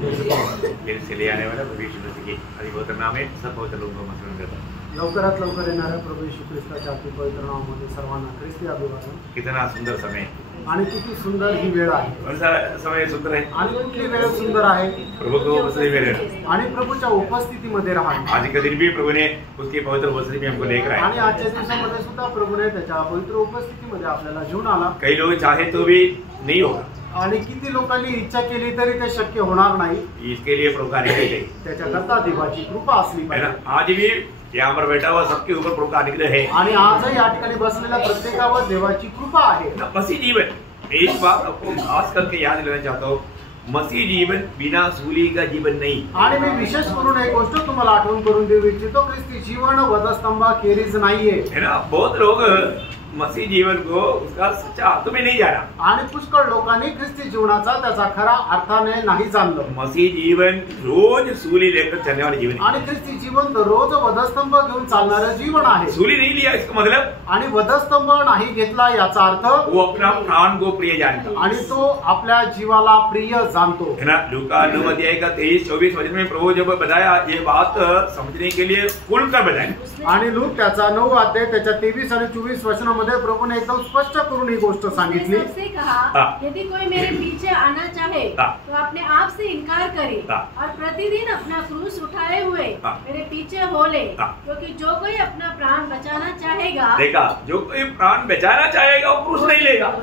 चले आने वाला प्रभु यीशु मसीह के अति पवित्र नाम में सब पवित्र लोगों को मसलन करता हूं। लवकरात लवकर येणाऱ्या प्रभू येशू ख्रिस्ताच्या अति पवित्र नावामध्ये सर्वांना ख्रिस्ती अभिवादन। कितना सुंदर समय आणि किती सुंदर ही वेळ आहे। कौन सा समय सुंदर है? आणि कुठली वेळ सुंदर आहे? प्रभु को उपस्थिति में रहना आणि प्रभूच्या उपस्थितीमध्ये राहणे। आज के दिन भी प्रभु ने उसकी पवित्र उपस्थिति में हमको लेकर आया आणि आजच्या दिवसामध्ये सुद्धा प्रभूने त्याच्या पवित्र उपस्थितीमध्ये आपल्याला घेऊन आला। कई लोग चाहे तो भी नहीं होगा आणि किती लोकांनी इच्छा केली तरी ते शक्य होणार नाही। इसके लिए प्रभु का निकल गई त्याच्याकरता देवाची कृपा असली है ना। पाहिजे। आज भी यहाँ पर बैठा हुआ सबके ऊपर प्रभु का अनुग्रह है आणि आजही या ठिकाणी बसलेल्या प्रत्येकावर देवाची कृपा आहे। मसीह जीवन एक बात आपको खास करके याद दिलाना चाहता हूँ, मसीह जीवन बिना सूली का जीवन नहीं। आणि मी विशेष करून एक गोष्ट तुम्हाला आठवण करून देऊ इच्छितो, ख्रिस्ती जीवन वधस्तंभाखेरीज नाहीये है ना। बहुत लोग मसीह जीवन को उसका सच्चा अर्थ में नहीं जाना। आणि पुष्कळ लोकांनी ख्रिस्ती जीवनाचा त्याचा खरा अर्थाने नाही जाणलं। मसीह जीवन रोज सूली लेकर चलने वाले जीवन है। आणि ख्रिस्ती जीवन रोज वधस्तंभ घेऊन चालणारं जीवन आहे। सूली नहीं लिया इसका मतलब आणि वधस्तंभ नाही घेतला याचा अर्थ वो अपना प्राण को प्रिय जानता आणि तो आपल्या जीवाला प्रिय जाणतो है ना। लूका 9 अध्याय का 23-24 वचन में प्रभु जब बताया ये बात समझने के लिए खुलकर बताया। आणि लूक त्याचा 9 अध्याय त्याच्या 23 आणि 24 वचनामध्ये प्रभूने एकदम स्पष्ट करून ही गोष्ट सांगितली। सबसे कहा, यदि कोई मेरे पीछे आना चाहे तो अपने आप से इनकार करे और प्रतिदिन अपना क्रूस उठाए हुए मेरे पीछे हो ले, क्योंकि जो कोई अपना प्राण बचाना चाहेगा, देखा, जो कोई प्राण बचाना चाहेगा वो क्रूस नहीं लेगा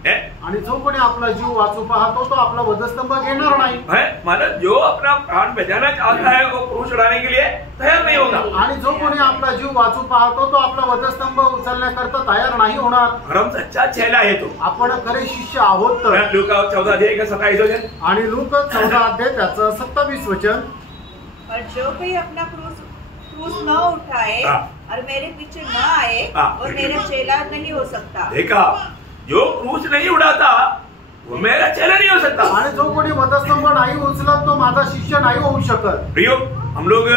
है। आणि जो कोणी आपला जीव वाचू पाहतो तो आपला वधस्तंभ घेणार नाही है। मतलब जो अपना प्राण बचाना चाहता है वो क्रूस उठाने के लिए तैयार नहीं होगा। आणि जो कोणी आपला जीव वाचू पाहतो तो आपला वधस्तंभ उचलण्याकरता तयार नाही होणार। हम सच्चा चेला है तो आपण खरे शिष्य आहोत तर। लूका 14 अध्याय का 27 वचन आणि लूक 14 अध्याय त्याचं 27 वचन, और जो कोई अपना क्रूस न उठाए और मेरे पीछे न आए वो मेरा चेला नहीं हो सकता। देखा, जो क्रूस नहीं उड़ाता वो मेरा चेला नहीं हो सकता। आणि जो कोणी वधस्तंभ नाही उचलत तो माझा शिष्य नाही होऊ शकत। प्रियो, हम लोग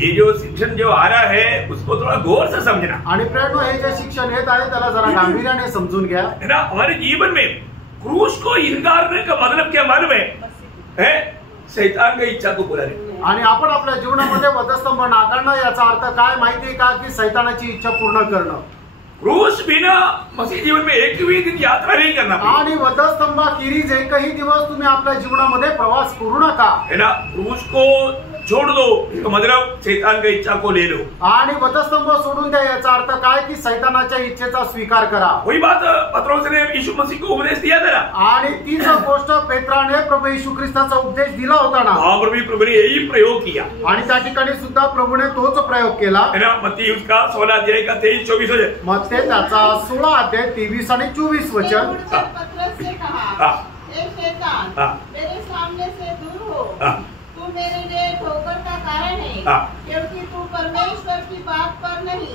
ये जो शिक्षण जो आ रहा है उसको थोड़ा गौर से समझना। आणि प्रेरणो हे जे शिक्षण येत आहे त्याला जरा गांभीर्याने समजून घ्या। है ना। हमारे जीवन में क्रूस को इनकार करने का मतलब क्या मालूम है? शैतान की इच्छा को पूरा नहीं। आणि आपण आपल्या जीवनामध्ये वधस्तंभ नाकारणं याचा अर्थ काय माहितीये का, की शैतानाची इच्छा पूर्ण करणं। क्रूस बिना मसीह जीवन में एक भी दिन यात्रा नहीं करना। आणि वधस्तंभाखेरीज एकही दिवस तुम्ही आपल्या जीवनामध्ये प्रवास करू नका है ना। क्रूस को छोड़ दो तो मतलब शैतान की इच्छा को ले लो। आणि वधस्तंभ सोडून द्या याचा अर्थ काय, की शैतानाच्या इच्छेचा स्वीकार करा। वही बात पत्रोस ने यीशु मसीह को उपदेश दिया था ना। आणि तीच गोष्ट पेत्राने प्रभू येशू ख्रिस्ताचा उपदेश दिला होता ना। वहां पर भी प्रभु ने यही प्रयोग किया आणि त्या ठिकाणी सुद्धा प्रभूने तोच प्रयोग केला है ना। मत्ती उसका 16 अध्याय का 23-24 वचन, मत्ते त्याचा 16 अध्याय 23 आणि 24 वचन। पतरस से कहा, ए शैतान, मेरे सामने से दूर हो, तू मेरे लिए ठोकर का कारण है, क्योंकि तू परमेश्वर की बात पर नहीं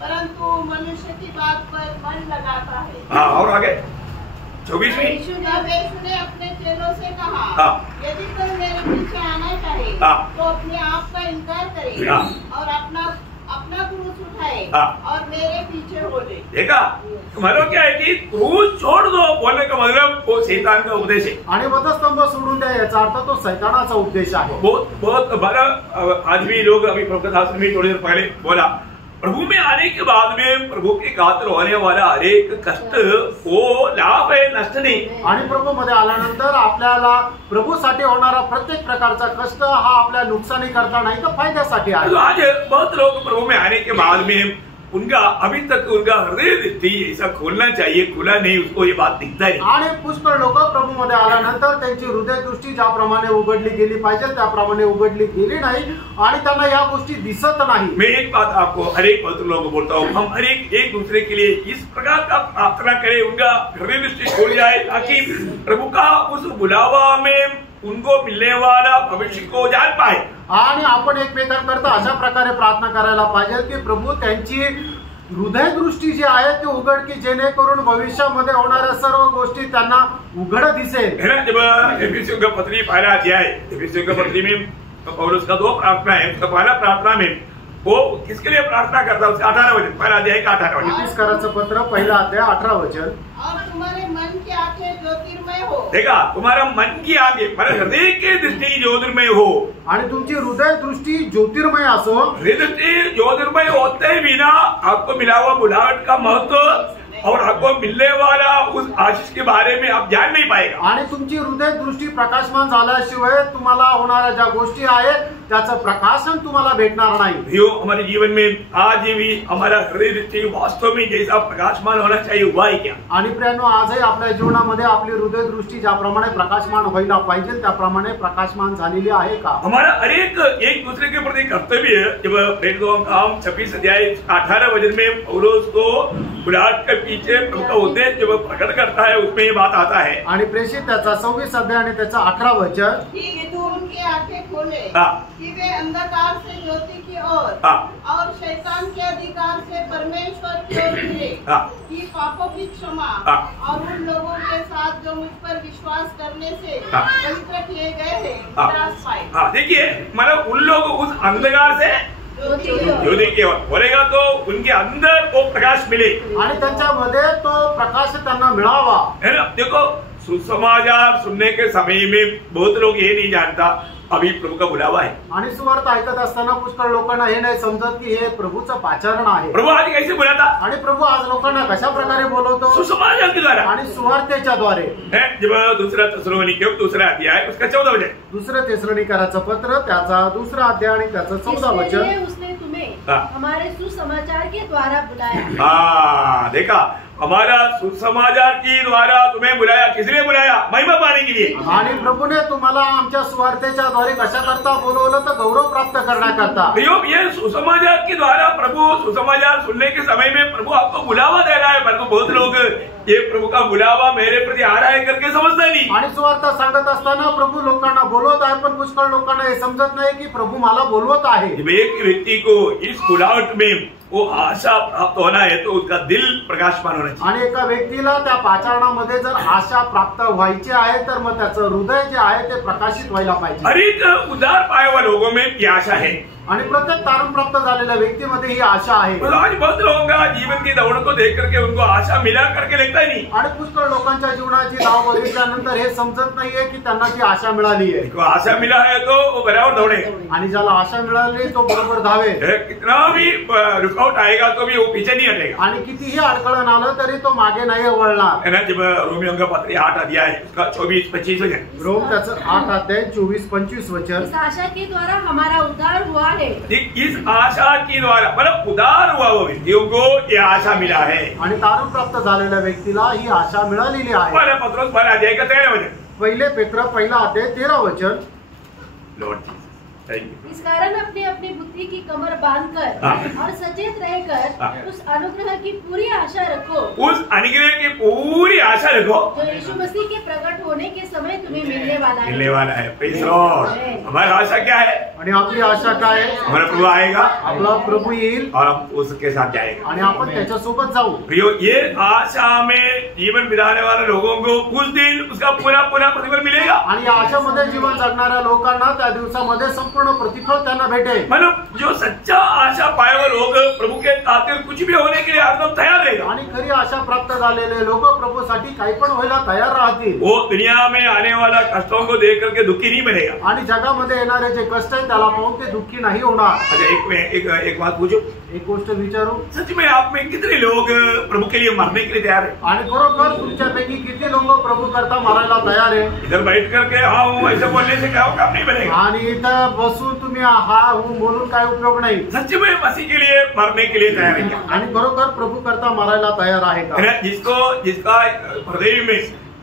परंतु मनुष्य की बात पर मन लगाता है। और आगे 24 में यीशु ने अपने चेलों से कहा, यदि कोई मेरे पीछे आना चाहे तो अपने आप का इनकार करे और अपना क्रूस उठाए और मेरे पीछे हो ले। देखा, मतलब क्या है कि क्रूस छोड़ दो बोलने का मतलब वो शैतान का उपदेश है। आणि वधस्तंभ सोडून द्या याचा अर्थ तो शैतानाचा उपदेश आहे। बहुत बहुत बड़ा। आज भी लोग अभी प्रभुदास ने भी थोड़ी देर पहले बोला, प्रभु में आने के बाद में प्रभु के खातिर होने वाला हर एक कष्ट वो लाभ है, नष्ट नहीं। आणि प्रभू मध्ये आल्यानंतर आपल्याला प्रभूसाठी होणारा प्रत्येक प्रकारचा कष्ट हा आपल्या नुकसानी करता नाही तर फायद्यासाठी आहे। आज बहुत लोग प्रभु में आने के बाद में उनका अभी तक उनका हृदय दृष्टि ऐसा खोलना चाहिए, खुला नहीं, उसको ये बात दिखता नहीं। आणि पुष्कळ लोक प्रभू मध्ये आल्यानंतर त्यांची हृदय दृष्टी ज्याप्रमाणे उघडली गेली पाहिजे त्याप्रमाणे उघडली गेली नाही आणि त्यांना या गोष्टी दिसत नाही। मैं एक बात आपको हर एक पवित्र लोगों को बोलता हूँ, हम हर एक दूसरे के लिए इस प्रकार का प्रार्थना करें, उनका हृदय दृष्टि खोल जाए ताकि प्रभु का उस बुलावा में उनको मिलने वाला भविष्य को जान पाए। आणि आपण एकमेकांकरता अशा प्रकारे प्रार्थना करायला पाहिजे की प्रभू त्यांची हृदय दृष्टी जी आहे ती उघड की जेणेकरून भविष्यामध्ये होणाऱ्या सर्व गोष्टी त्यांना उघड दिसेल। जब एफिसियों का पत्री पहला अध्याय, एफिसियों का पत्री में पौलुस का 2 प्रार्थना है। उसका पहला प्रार्थना में वो किसके लिए प्रार्थना करता है? उससे 18 वचन, पहला अध्याय का 18 वचन। इतिहासकाराचं पत्र पहिला अध्याय 18 वचन। और तुम्हारे मन की आंखें ज्योतिर्मय हो। देखा, तुम्हारा मन की आंखें मतलब हृदय की दृष्टि ज्योतिर्मय हो, आणि तुमची हृदय दृष्टी ज्योतिर्मय असो। हृदय दृष्टि ज्योतिर्मय होते ही बिना आपको मिला हुआ बुलाहट का महत्व और आपको मिलने वाला उस आशीष के बारे में आप जान नहीं पाएगा। आणि तुमची हृदय दृष्टी प्रकाशमान झाल्याशिवाय तुम्हाला होणाऱ्या ज्या गोष्टी आहेत त्याचं प्रकाशन तुम्हाला भेटणार नाही। यो हमारे जीवन में आज भी हमारा हृदय दृष्टि वास्तव में जैसा प्रकाशमान होना चाहिए हुआ है क्या? आणि प्रियांनो, आजही आपल्या जीवनामध्ये आपली हृदय दृष्टी ज्याप्रमाणे प्रकाशमान व्हायला पाहिजे त्याप्रमाणे प्रकाशमान झालेली आहे का? हमारा हर एक दूसरे के प्रति कर्तव्य है। जब प्रेरितों का काम 26 अध्याय 18 वचन में पौलुस को बुलाहट के पीछे प्रभु का उद्देश्य जब प्रकट करता है उसमें ये बात आता है। आणि प्रेषित त्याचा 26 अध्याय आणि त्याचा 18 वचन, कि तू उनकी आंखें खोले हाँ। कि वे अंधकार से ज्योति की ओर हाँ। और शैतान के अधिकार से परमेश्वर की ओर फिरे, हाँ। कि पापों की क्षमा हाँ। और उन लोगों के साथ जो मुझ पर विश्वास करने से हाँ। पवित्र किए गए हैं हाँ। विश्वास पाए। हाँ, देखिए मतलब उन लोग उस अंधकार से ज्योति की ओर बोलेगा तो उनके अंदर वो प्रकाश मिले आणि त्यांच्यामध्ये तो प्रकाश त्यांना मिळावा। है ना। देखो, सुसमाचार सुनने के समय में बहुत लोग ये नहीं जानता अभी प्रभु का बुलावा है। आणि सुवार्थ ऐकत असताना पुष्कळ लोकांना हे नाही समजत की हे प्रभूचं पाचारण आहे। प्रभु आज कैसे बुलाता? आणि प्रभू आज लोकांना कशा प्रकारे बोलवतो? सुसमाचार के द्वारा। आणि सुवार्तेच्या द्वारे। है जब दूसरा तेसलोनिके दूसरा अध्याय उसका 14 वचन, दुसरं तेसलोनिकराचं पत्र त्याचा 2रा अध्याय आणि त्याचं 14 वचन। इसलिए उसने तुम्हें हाँ। हमारे सुसमाचार के द्वारा बुलाया। हाँ, देखा, हमारा सुसमाचार के द्वारा तुम्हें बुलाया। किसने बुलाया? महिमा पाने के लिए। आणि प्रभूने तुम्हाला आमच्या सुवार्तेच्या द्वारे कशा करता बोलवलं? तर गौरव प्राप्त करण्याकरता। ये सुसमाचार के द्वारा प्रभु सुसमाचार सुनने के समय में प्रभु आपको बुलावा दे रहा है, परंतु बहुत लोग ये प्रभु का बुलावा मेरे प्रति आ रहा है करके समझता नहीं। आणि सुवार्थ सांगत असताना प्रभू लोकांना बोलवत आहे, पण पुष्कळ लोकांना हे समजत नाही की प्रभू मला बोलवत आहे। जब एक व्यक्ति को इस बुलाहट में वो आशा प्राप्त होना है तो उसका दिल प्रकाशमान होना चाहिए। आणि एका व्यक्तीला त्या पाचारणामध्ये जर आशा प्राप्त व्हायची आहे तर मग त्याचं हृदय जे आहे ते प्रकाशित व्हायला पाहिजे। हर एक उद्धार पाए हुए लोगों में ये आशा है आणि प्रत्येक तारण प्राप्त झालेल्या व्यक्तीमध्ये ही आशा आहे। और आज बहुत लोगों का जीवन की दौड़ को देख करके उनको आशा मिला करके लगता ही नहीं। आणि पुष्कळ लोकांच्या जीवनाची धाव बघितल्यानंतर हे समजत नाहीये की त्यांना ती आशा मिळाली आहे। देखो, आशा मिला है तो वो बराबर दौड़े, आणि ज्याला आशा मिळाली तो बरोबर धावे। कितना भी रुकावट आएगा तो भी वो पीछे नहीं हटेगा। आणि कितीही अडकळण आलं तरी तो मागे नाही वळणार। है ना। जब रोमियों का पत्र 8 अध्याय उसका 24-25 वचन, रोम त्याचं 8 अध्याय 24-25 वचन। इस आशा के द्वारा हमारा उद्धार हुआ है। इस आशा के द्वारा मतलब उदार हुआ वो व्यक्तियों को ये आशा मिला है। आणि तारण प्राप्त झालेल्या व्यक्तीला ही आशा मिळालेली आहे। पहला पत्रोस पहला अध्याय का 13 वचन, पहिले पेत्र पहिला अध्याय 13 वचन। Lord Jesus, thank you. इस कारण अपनी अपनी बुद्धि की कमर बांधकर हाँ। और सचेत रहकर हाँ। उस अनुग्रह की पूरी आशा रखो उस अनुग्रह की पूरी आशा रखो जो यीशु मसीह के प्रकट होने के समय तुम्हें मिलने वाला है। मिलने वाला है। Praise Lord. हमारी आशा क्या है? आणि आपली आशा काय आहे? हमारा प्रभु आएगा आपला प्रभू येईल और हम उसके साथ जाएंगे। आणि आपण त्याच्यासोबत जाऊ। प्रियो, ये आशा में जीवन बिताने वाले लोगों को कुछ दिन उसका पूरा प्रतिफल मिलेगा। आणि या आशामध्ये जीवन जगणाऱ्या लोकांना त्या दिवसामध्ये संपूर्ण प्रतिफळ त्यांना भेटेल। मतलब जो सच्चा आशा पाए हुए लोग प्रभु के खातिर कुछ भी होने के लिए हरदम तैयार रहेगा। आणि खरी आशा प्राप्त झालेले लोक प्रभूसाठी काही पण व्हायला तयार राहतील। वो दुनिया में आने वाला कष्टों को देख करके दुखी नहीं बनेगा। आणि जगामध्ये येणारे जे कष्ट आहे त्याला पाहून ते दुःखी नाही होणार। अच्छा, एक बात पूछो, एक गोष्ट विचारू, सच में आप में कितने लोग प्रभु के लिए मरने के लिए तैयार है? आणि खरोखर तुमच्यापैकी किती लोक प्रभू करता मारायला तयार आहे? इधर बैठ करके हाँ हूँ ऐसे बोलने से क्या काम नहीं बनेगा। आणि इथं बसून तुम्ही हा हूँ बोलून काय उपयोग नाही। सच में मसीह के लिए मरने के लिए तैयार है। आणि खरोखर प्रभु करता मारायला तयार आहे का? जिसका हृदय में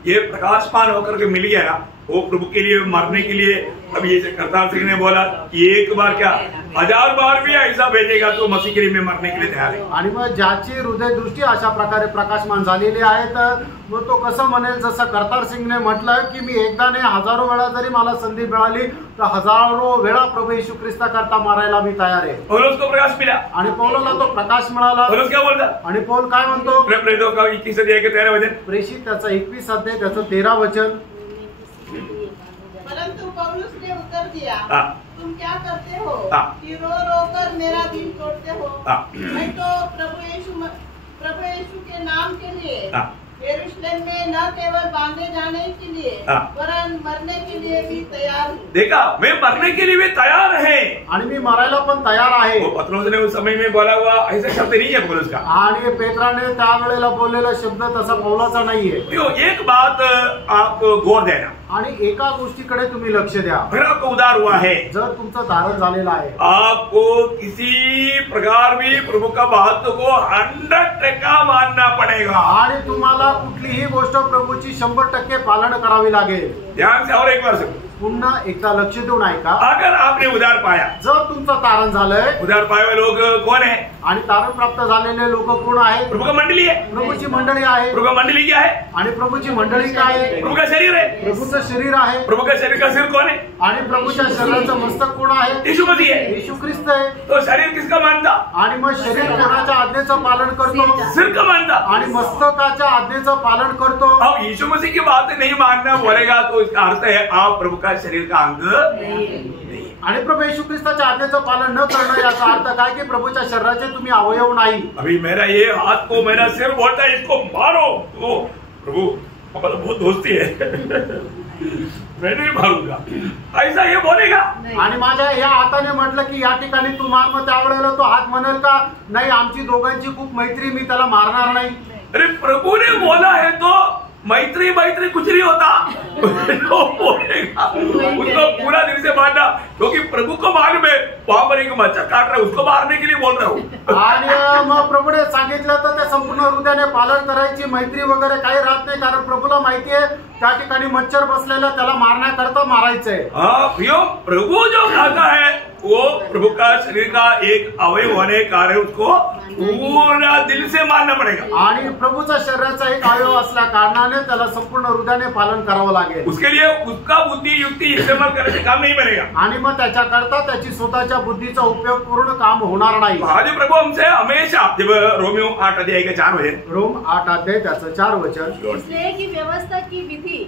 ये प्रकाशमान होकर के मिल गया ना, वो प्रभु के लिए मरने के लिए, अभी ये करतार सिंह ने बोला कि एक बार क्या 1000 बार भी ऐसा भेजेगा तो मसीह के लिए मैं मरने के लिए तैयार है। आणि मग ज्याची हृदय दृष्टी अशा प्रकारे प्रकाशमान झालेली आहे तर मग तो कसं म्हणेल, जसं करतार सिंगने म्हटलं की मी एकदा नाही 1000 वेळा जरी मला संधी मिळाली तर 1000 वेळा प्रभू येशू ख्रिस्ता करता मारायला मी तयार आहे। और उसको प्रकाश मिला आणि पौलला तो प्रकाश मिळाला। और क्या बोलता? आणि पौल काय म्हणतो? प्रेरितों का 21 अध्याय के 13 वचन, प्रेषित त्याचा 21 अध्याय त्याचं 13 वचन। परंतु परंतु पौलुस ने उत्तर दिया, तुम क्या करते हो कि रो रो कर मेरा दिल तोड़ते हो। मैं तो प्रभु यीशु के नाम के लिए यरूशलेम में न केवल बांधे जाने के लिए वरन मरने के लिए भी तैयार हूँ। देखा, मैं मरने के लिए भी तैयार है आणि मी मरायला पण तयार आहे। वो पत्रोस ने उस समय में बोला हुआ ऐसा शब्द नहीं है पौलुस का। आणि पेत्राने त्यावेळेला बोललेला शब्द तसा पौलाचा नाहीये। देखो, एक बात आप गौर देना, आणि एका गोष्टीकडे तुम्ही लक्ष द्या। अगर आपको उद्धार हुआ है, जर तुमचं धारण झालेलं आहे, आपको किसी प्रकार भी प्रभु का महत्व को 100% मानना पड़ेगा। आणि तुम्हाला कुठलीही गोष्ट प्रभूची 100% पालन करावी लागेल। ध्यान से और एक बार सुनो, पुन्हा एकदा लक्ष देऊन ऐका। अगर आपने उद्धार पाया, जर तुमचं तारण झालंय, उद्धार पाए हुए लोग कौन है? आणि तारण प्राप्त झालेले लोक कोण आहेत? प्रभु का मंडली है। प्रभूची मंडळी आहे। प्रभु का मंडली क्या है? आणि प्रभूची मंडळी काय आहे? प्रभु का शरीर है। प्रभूचं शरीर आहे। प्रभु का शरीर का सिर कौन है? आणि प्रभूच्या शरीराचं मस्तक कोण आहे? यीशु मसीह है। येशू ख्रिस्त आहे। तो शरीर किसका मानता? आणि मग शरीर कोणाच्या आज्ञेचं पालन करतो? सिर का मानता। आणि मस्तकाच्या आज्ञेचं पालन करतो। अब यीशु मसीह की बात नहीं मानना बोलेगा तो इसका अर्थ है आप प्रभु का शरीर का अंग नहीं। आणि प्रभू येशू ख्रिस्ताच्या आज्ञेचं पालन न करणं याचा अर्थ काय की प्रभूच्या शरीराचे तुम्ही अवयव नाही। अभी मेरा ये हाथ को मेरा सिर बोलता है इसको मारो, तो प्रभु हमारा बहुत दोस्ती है मैं नहीं मारूंगा, ऐसा ये बोलेगा। आणि माझ्या या हाताने म्हटलं की या ठिकाणी तू मार, मग त्यावेळेला तो हात म्हणेल का नाही आमची दोघांची खूप मैत्री, मी त्याला मारणार नाही। अरे प्रभु ने बोला है तो मैत्री मैत्री कुछ नहीं होता वो बोलेगा, उसको पूरा दिल से मानना, क्योंकि प्रभु को मालूम है वहां पर एक मच्छर काट रहा है, उसको मारने के लिए बोल रहा हूँ। आणि मग प्रभूने सांगितलं तर ते संपूर्ण हृदयाने पालन करायची, मैत्री वगैरे काही राहत नाही, कारण प्रभूला माहिती आहे त्या ठिकाणी मच्छर बसलेला त्याला मारण्याकरता मारायचंय। प्रभु जो खाता है वो प्रभु का शरीर का एक अवयव होने का कारण उसको पूरा दिल से मानना पड़ेगा। आणि प्रभूचा शरीराचा एक अवयव असल्या कारणाने त्याला संपूर्ण हृदयाने पालन करावं लागेल। उसके लिए उसका बुद्धि युक्ति इस्तेमाल करने से काम नहीं बनेगा। आणि मग त्याच्याकरता त्याची स्वतःच्या बुद्धीचा उपयोग पूर्ण काम होणार नाही। आज प्रभु हमसे हमेशा, जब रोमियो 8 अध्याय के 4 वचन, रोम 8 अध्याय त्याचं 4 वचन, इसलिए कि व्यवस्था की विधि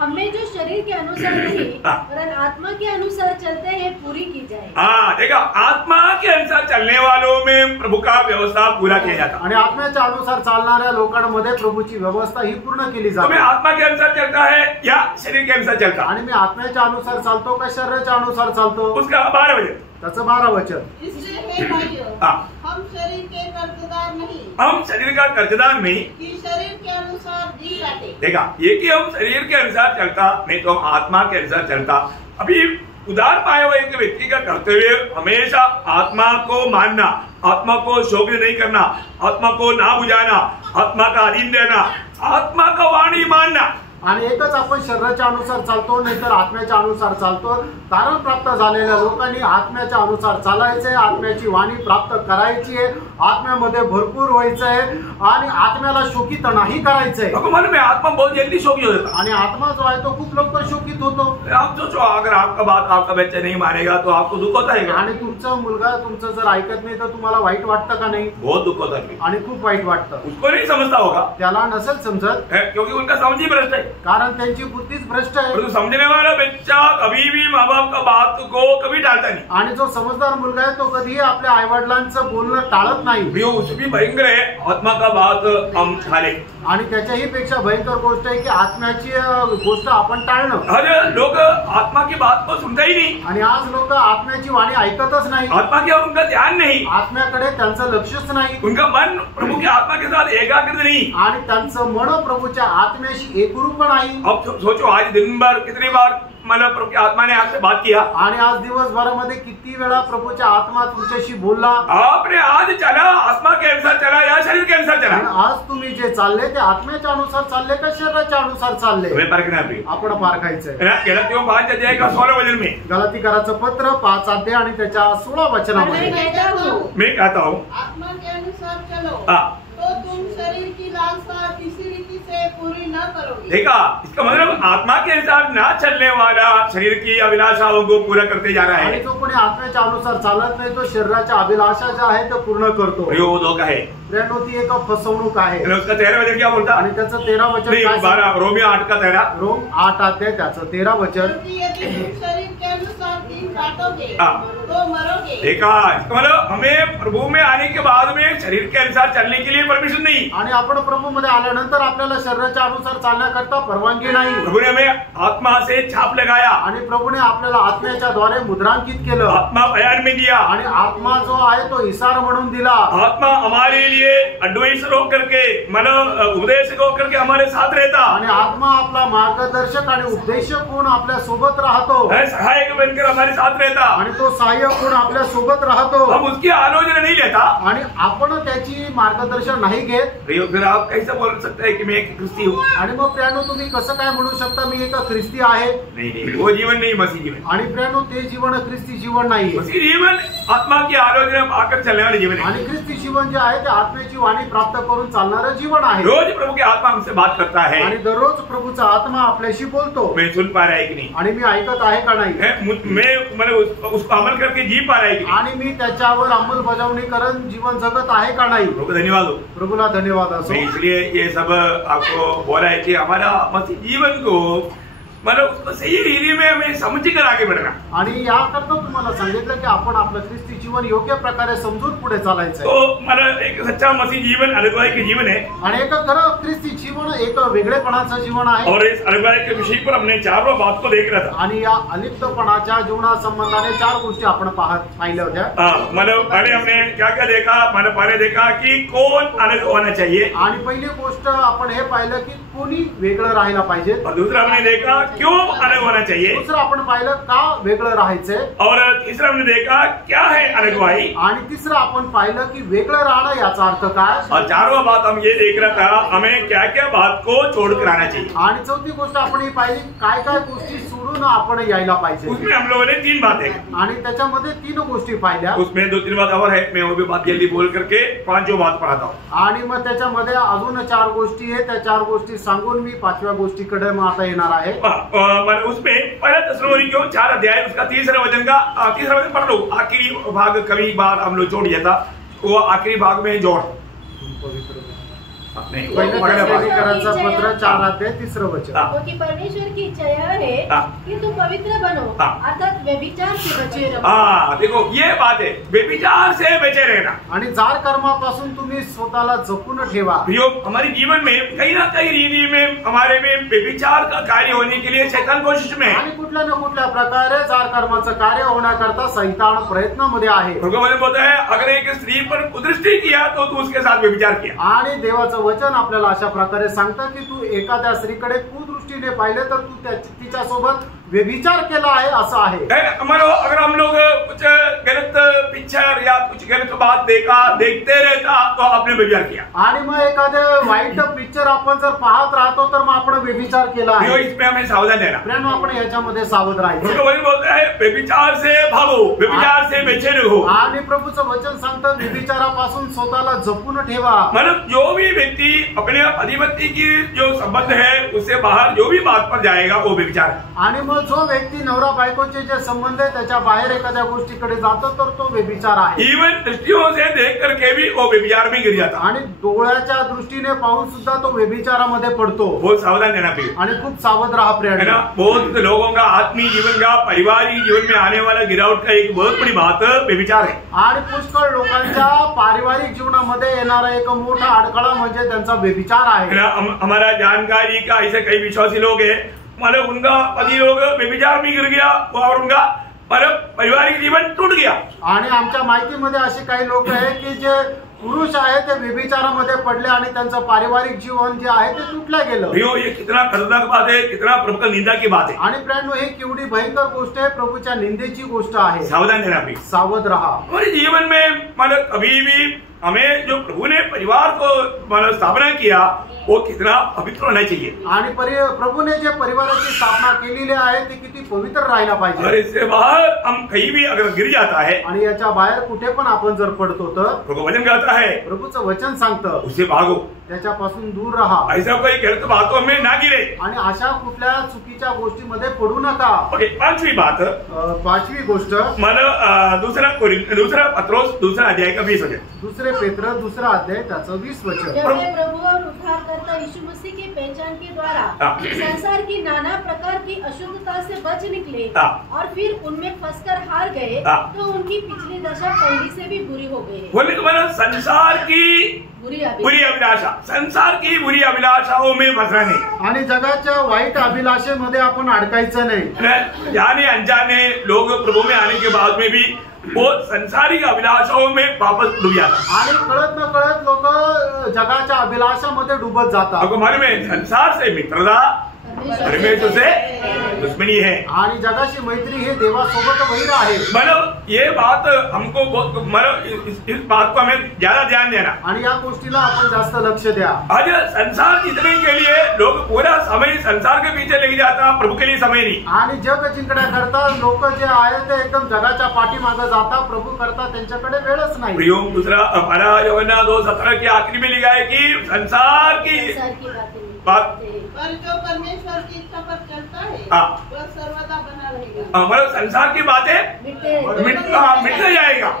हमें जो शरीर के अनुसार नहीं वरन आत्मा के अनुसार चलते हैं पूरी की जाए। हाँ देखा, आत्मा के अनुसार चलने वालों में प्रभु का व्यवस्था पूरा किया जाता। आणि आत्म्याच्या अनुसार चालणाऱ्या लोकांमध्ये प्रभूची व्यवस्था ही पूर्ण केली तो जाते। मैं आत्मा के अनुसार चलता है या शरीर के अनुसार चलता? आणि मी आत्म्याच्या अनुसार चालतो का शरीराच्या अनुसार चालतो? उसका 12 वचन, त्याचं 12 वचन, इसलिए हे भाइयों, हम शरीर के कर्जदार नहीं, हम शरीर का कर्जदार नहीं कि शरीर के अनुसार जी जाते। देखा, ये कि हम शरीर के अनुसार चलता नहीं तो हम आत्मा के अनुसार चलता। अभी उदार पाए हुए एक व्यक्ति का कर्तव्य हमेशा आत्मा को मानना, आत्मा को शोभित नहीं करना, आत्मा को ना बुझाना, आत्मा का अधीन देना, आत्मा का वाणी मानना। आणि एकच आपण शरीराच्या अनुसार चालतो नाही तर आत्म्याच्या अनुसार चालतो। तारण प्राप्त झालेल्या लोकांनी आत्म्याच्या अनुसार चालायचंय, आत्म्याची वाणी प्राप्त करायची आहे, आत्म्यामध्ये भरपूर व्हायचंय आणि आत्म्याला शोकित नाही करायचंय। आपको मालूम है आत्मा बहुत जल्दी शोकित हो जाता। आणि आत्मा जो आहे तो खूप लवकर शोकित होतो। आप सोचो, अगर आपका बात आपका बच्चा नहीं मानेगा तो आपको दुख होता है। आणि तुमचा मुलगा तुमचं जर ऐकत नाही तर तुम्हाला वाईट वाटतं का नाही? बहुत दुख होता है। आणि खूप वाईट वाटतं। उसको नहीं समझता होगा, त्याला नसेल समजत, क्योंकि उनका समझ ही भ्रष्ट है, कारण त्यांची बुद्धीच भ्रष्ट आहे। परंतु समझने वाला बच्चा कभी भी माँ बाप का बात को कभी टालता नहीं। आणि जो समजदार मुलगा आहे तो कधीही आपल्या आई वडिलांचं बोलणं टाळत नाही। उसकी भयंकर है आत्मा का बात हम टाले। आणि त्याच्याही पेक्षा भयंकर गोष्ट आहे की आत्म्याची गोष्ट आपण टाळणं। आज लोग आत्मा की बात को सुनता ही नहीं, आणि आज लोक आत्म्याची वाणी ऐकतच नाही, आत्मा की और उनका ध्यान नहीं, आत्म्याकडे त्यांचं लक्षच नाही, उनका मन प्रभु की आत्मा के साथ एकाग्र नहीं। आणि त्यांचं मन प्रभूच्या आत्म्याशी एकरूप नाही। अब सोचो, आज दिन भर कितनी बार मतलब प्रभु की आत्मा ने आपसे बात किया, आणि आज दिवसभरामध्ये किती वेळा प्रभूच्या आत्मा तुमच्याशी बोलला। आपने आज चला आत्मा के अनुसार चला या शरीर के अनुसार चला? आणि आज तुम्ही जे चालले ते आत्म्याच्या अनुसार चालले का शरीराच्या अनुसार चालले? तुम्हें परखना है। आपण पारखायचंय। गलातियों 5 अध्याय का 16 वचन में, गलातीकराचं पत्र 5 अध्याय आणि त्याच्या 16 वचनामध्ये, मैं कहता हूँ आत्मा के अनुसार चलो हाँ। तो तुम शरीर की लालसा किसी रीति से पूरी न करोगे। देखा, इसका मतलब आत्मा के अनुसार ना चलने वाला शरीर की अभिलाषाओं को पूरा करते जा रहा आणि है। जो कोणी आत्म्याच्या अनुसार चालत नाही तो शरीराच्या अभिलाषा ज्या आहेत ते पूर्ण करतो. यो धोखा है। प्रेरणो ती एक फसवणूक आहे. उसका 13 वचन क्या बोलता? आणि त्याचं 13 वचन नहीं, काय 12 रोमियो 8 का 13। रोम 8 अध्याय त्याचं 13 वचन. क्योंकि यदि तुम शरीर के अनुसार दिन काटोगे हाँ। तो मरोगे। देखा, इसका मतलब हमें प्रभु में आने के बाद में शरीर के अनुसार चलने के लिए परमिशन नहीं। आणि आपण प्रभू मध्ये आल्यानंतर आपल्याला शरीराच्या अनुसार चालण्याकरता परवानगी नाही. प्रभु ने हमें आत्मा से छाप लगाया, आणि प्रभूने आपल्याला आत्म्याच्या द्वारे मुद्रांकित केलं आत्मा बयान में दिया, आणि आत्मा जो आहे तो इसार म्हणून दिला. आत्मा हमारे लिए एडवाइजर होकर के मतलब उपदेशक होकर के हमारे साथ रहता, आणि आत्मा आपला मार्गदर्शक आणि उपदेशक म्हणून आपल्या सोबत राहतो, सहायक बनकर हमारे साथ रहता, आणि तो सहाय्यक म्हणून आपल्या सोबत राहतो. हम उसकी आलोचना नहीं लेता, आणि आपण त्याची मार्गदर्शन नाही घेत. फिर आप कैसे बोल सकते हैं कि मैं एक क्रिस्ती हूँ? आणि मग प्रियानो तुम्ही कसं काय म्हणू शकता मी एक ख्रिस्ती आहे? नहीं, वो जीवन नहीं, मसीह जीवन। आणि प्रियानो ते जीवन ख्रिस्ती जीवन नाही. मसीह जीवन आत्मा की आलोचना पाकर चलने वाले जीवन है। आणि ख्रिस्ती जीवन जे आहे ते आत्म्याची वाणी प्राप्त करून चालणारं जीवन आहे. रोज प्रभु की आत्मा हमसे बात करता है, आणि दररोज प्रभूचा आत्मा आपल्याशी बोलतो. मैं सुन पा रहा है कि नहीं, आणि मी ऐकत आहे का नाही, मैं उसको अमल करके जी पा रहा है कि नहीं, आणि मी त्याच्यावर अंमलबजावणी करून जीवन जगत आहे का नाही. प्रभु धन्यवाद हो। प्रभूला धन्यवाद असो. मैं इसलिए ये सब आपको बोला है कि हमारा मसीह जीवन को मतलब उसको सही रीति में हमें समझ कर आगे बढ़ना। आणि याकरता तुम्हाला सांगितलं की आपण आपलं ख्रिस्ती जीवन योग्य प्रकारे समजून पुढे चालायचं. तो मतलब एक सच्चा मसीह जीवन अलगवाई के जीवन है, आणि एक खरं ख्रिस्ती जीवन एक वेगळेपणाचं जीवन आहे. और इस अलगवाई के विषय पर हमने चारों बात को देख रहा था। आणि या अलिप्तपणाच्या जीवनासंबंधाने 4 गोष्टी आपण पाहिल्या होत्या. मतलब पहले हमने क्या क्या देखा, मतलब पहले देखा कि कौन अलग होना चाहिए, आणि पहिली गोष्ट आपण हे पाहिलं की कोणी वेगळं राहायला पाहिजे. और दूसरा हमने देखा क्यों अलग होना चाहिए, दुसरं आपण पाहिलं का वेगळं राहायचंय. और तीसरा हमने देखा क्या है अलगवाई, आणि तिसरं आपण पाहिलं की वेगळं राहणं याचा अर्थ काय. और चारों बात हम ये देख रहा था हमें क्या क्या बात को छोड़कर आना चाहिए। आणि चौथी गोष्ट आपण ही पाहिली काय काय गोष्टी सोडून आपण यायला पाहिजे. उसमें हम लोगों ने 3 बातें, आणि त्याच्यामध्ये 3 गोष्टी पाहिल्या. उसमें 2-3 बात और है, मैं वो भी बात जल्दी बोल करके 5 बात पढ़ाता हूँ। आणि मग त्याच्यामध्ये अजून 4 गोष्टी आहेत. त्या 4 गोष्टी सांगून मी 5व्या गोष्टीकडे मग आता येणार आहे. उसमें पहला थिस्सलुनीकियों 4 अध्याय उसका 3रा वचन पढ़ लो। आखिरी भाग कभी बार हम लोग छोड़ दिया था, वो आखिरी भाग में जोड़ नहीं, पहिलं पकड़ा बात। थिस्सलुनीकरांचं पत्र 4 अध्याय 3रं वचन. क्योंकि परमेश्वर की इच्छा यह है कि तुम पवित्र बनो, हाँ। अर्थात व्यभिचार से बचे रहो। हाँ, देखो ये बात है, व्यभिचार से बचे रहना। आणि जार कर्मापासून तुम्ही स्वतःला जपून ठेवा. प्रियो, हमारे जीवन में कहीं ना कहीं रीति में हमारे में व्यभिचार का कार्य होने के लिए शैतान कोशिश में है। आणि कुठल्या ना कुठल्या प्रकारे जार कर्माचं कार्य होण्याकरता सैतान प्रयत्नामध्ये आहे. भगवान बोलता है अगर एक स्त्री पर कुदृष्टि किया तो तू उसके साथ व्यभिचार किया। आणि देवाचं वचन आपल्याला अशा प्रकारे सांगतं की तू एखाद्या स्त्रीकडे कुदृष्टीने पाहिले तर तू तिच्या सोबत व्यभिचार केला आहे असं आहे. अगर हम लोग कुछ गलत पिक्चर या कुछ गलत बात देखते रहता तो आपने व्यभिचार किया. आणि मग एखादे वाईट पिक्चर आपण जर पाहत राहतो तर मग आपण व्यभिचार केला आहे. इसमें हमें सावधान रहना. प्रियानो, आपण याच्यामध्ये सावध राहायचं. भगवान बोलता है व्यभिचार से भागो, व्यभिचार से बचे रहो. आणि प्रभूचं वचन सांगतं व्यभिचारापासून स्वतःला जपून ठेवा. मतलब जो भी व्यक्ति अपने अधिपति की जो संबंध है उससे बाहर जो भी बात पर जाएगा वो व्यभिचार है. आणि मग जो व्यक्ती नवरा बायकोचे जे संबंध आहे त्याच्या बाहेर एखाद्या गोष्टीकडे जातो तर तो व्यभिचार आहे. इवन दृष्टियों से देख करके भी वो व्यभिचार में गिर जाता. आणि डोळ्याच्या दृष्टीने पाहून सुद्धा तो व्यभिचारामध्ये पडतो. बहुत सावधान रहना चाहिए. आणि खूप सावध रहा है प्रियानो. ना. बहुत लोगों का आत्मीय जीवन का पारिवारिक जीवन में आने वाला गिरावट का एक बहुत बड़ी बात व्यभिचार है. आणि पुष्कळ लोकांच्या पारिवारिक जीवनामध्ये येणारा एक मोठा अडथळा म्हणजे त्यांचा व्यभिचार आहे. हमारा जानकारी का ऐसे कई विश्वासी लोग हैं, मतलब उनका पति लोग व्यभिचार में गिर गया और उनका मतलब पारिवारिक जीवन टूट गया. आणि आमच्या माहितीमध्ये असे काही लोक आहेत की जे पुरुष आहे ते व्यभिचारामध्ये पडले आणि त्यांचं पारिवारिक जीवन जे आहे ते तुटलं गेलं. ये कितना खतरनाक बात है, कितना प्रभु का निंदा की बात है. आणि प्रियानो, ही केवढी भयंकर गोष्ट आहे, प्रभूच्या निंदेची गोष्ट आहे. सावधान रहना. सावध रहा. हमारे जीवन में मतलब कभी भी हमें जो प्रभु ने परिवार को मतलब स्थापना किया वो कितना पवित्र होना चाहिए आणि प्रभूने जे परिवाराची स्थापना केलेली आहे ती किती पवित्र राहायला और पाहिजे. इससे बाहर हम कहीं भी अगर गिर जाता है आणि याच्या बाहेर कुठे पण आपण जर पडतो तर प्रभु वचन कहता है प्रभूचं वचन सांगतं उससे भागो, त्याच्यापासून दूर राहा ऐसा कोई गलत बातों में ना गिरे. आणि अशा कुठल्या चुकीच्या गोष्टीमध्ये पडू नका. ओके, पांचवी बात पाचवी गोष्ट मतलब दूसरा पत्रोस दूसरा अध्याय का 20 वचन. दुसरे पेत्र दुसरा अध्याय त्याचं 20 वचन. जब वे प्रभु और उद्धारकर्ता यीशु मसीह की पहचान के द्वारा संसार की नाना प्रकार की अशुद्धता से बच निकले और फिर उनमें फंसकर हार गए तो उनकी पिछली दशा पहले से भी बुरी हो गई. बोले तो मतलब संसार की बुरी अभिलाषा, संसार की बुरी अभिलाषाओं में फंसना नहीं. आणि जगाच्या वाईट अभिलाषेमध्ये आपण अडकायचं नाही. जाने अनजाने लोग प्रभु में आने के बाद में भी वो संसारिक अभिलाषाओं में वापस डूब जाता. आणि कळत न कळत लोक जगाच्या अभिलाषामध्ये डुबत जातात. आपको मालूम है संसार से मित्रता परमेश्वर से दुश्मनी है. आणि जगाची मैत्री हे देवासोबत वैर आहे. मतलब ये बात हमको मतलब इस बात को हमें ज्यादा ध्यान देना. आणि या गोष्टीला आपण जास्त लक्ष द्या. आज संसार जीतने के लिए लोग पूरा समय संसार के पीछे लेके जाता, प्रभु के लिए समय नहीं. आणि जग जिंकण्याकरता लोक जे आहेत ते एकदम जगाच्या पाठीमागे जातात, प्रभु करता त्यांच्याकडे वेळच नाही. प्रियोम दूसरा हमारा यूहन्ना 2:17 के आखिरी में लिखा है कि संसार की बात पर जो परमेश्वर की इच्छा पर चलता है वह सर्वदा बना रहेगा. मतलब संसार की बातें मिट जाएगा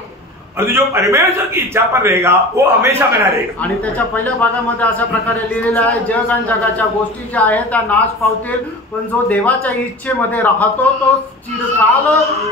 और जो परमेश्वर की इच्छा पर रहेगा वो हमेशा बना रहेगा. आणि त्याच्या पहिल्या भागामध्ये अशा प्रकारे लिहिलेलं आहे, जग आणि जगाच्या गोष्टी ज्या आहेत त्या नाश पावतील, पण जो देवाच्या इच्छेमध्ये राहतो तो चिरकाल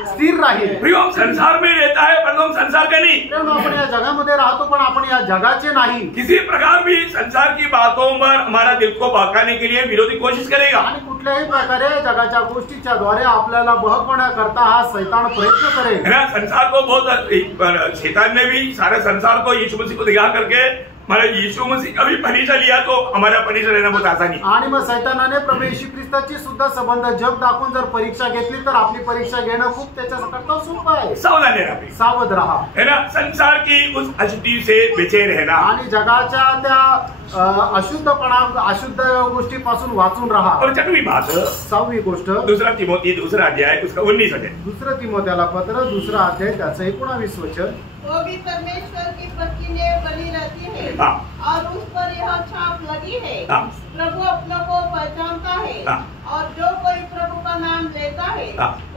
स्थिर राहील. प्रियोम संसार में रहता है पर हम संसार का नहीं. आपण या जगामध्ये राहतो पण आपण या जगाचे नाही. किसी प्रकार भी संसार की बातों पर हमारा दिल को बहकाने के लिए विरोधी कोशिश करेगा. आणि कुठल्याही प्रकारे जगाच्या गोष्टीच्या द्वारे आपल्याला बहकवण्याकरता हा शैतान प्रयत्न करेल. संसार को बहुत शैतान ने भी सारे संसार को यीशु मसीह को दिखा करके मतलब यीशु मसीह का भी परीक्षा लिया तो हमारा परीक्षा लेना बहुत आसानी. आणि मग शैतानाने प्रभू येशू ख्रिस्ताची सुद्धा संबंध जग दाखवून जर परीक्षा घेतली तर आपली परीक्षा घेणं खूप त्याच्याकरता सोपं आहे. सावधान रहना, सावध रहा है ना. संसार की उस अशुद्धि से बचे रहना आणि जगाच्या त्या अशुद्ध गोष्टीपासून वाचून राहा. और छठवीं बात, सहावी गोष्ट दूसरा तिमोथी दूसरा अध्याय उसका 19 वचन. दुसरं तिमोथेला पत्र दुसरा अध्याय त्याचं 19 वचन. वो भी परमेश्वर की पक्की नींव बनी रहती है और उस पर यह छाप लगी है, प्रभु अपनों को पहचानता है और जो कोई प्रभु का नाम लेता है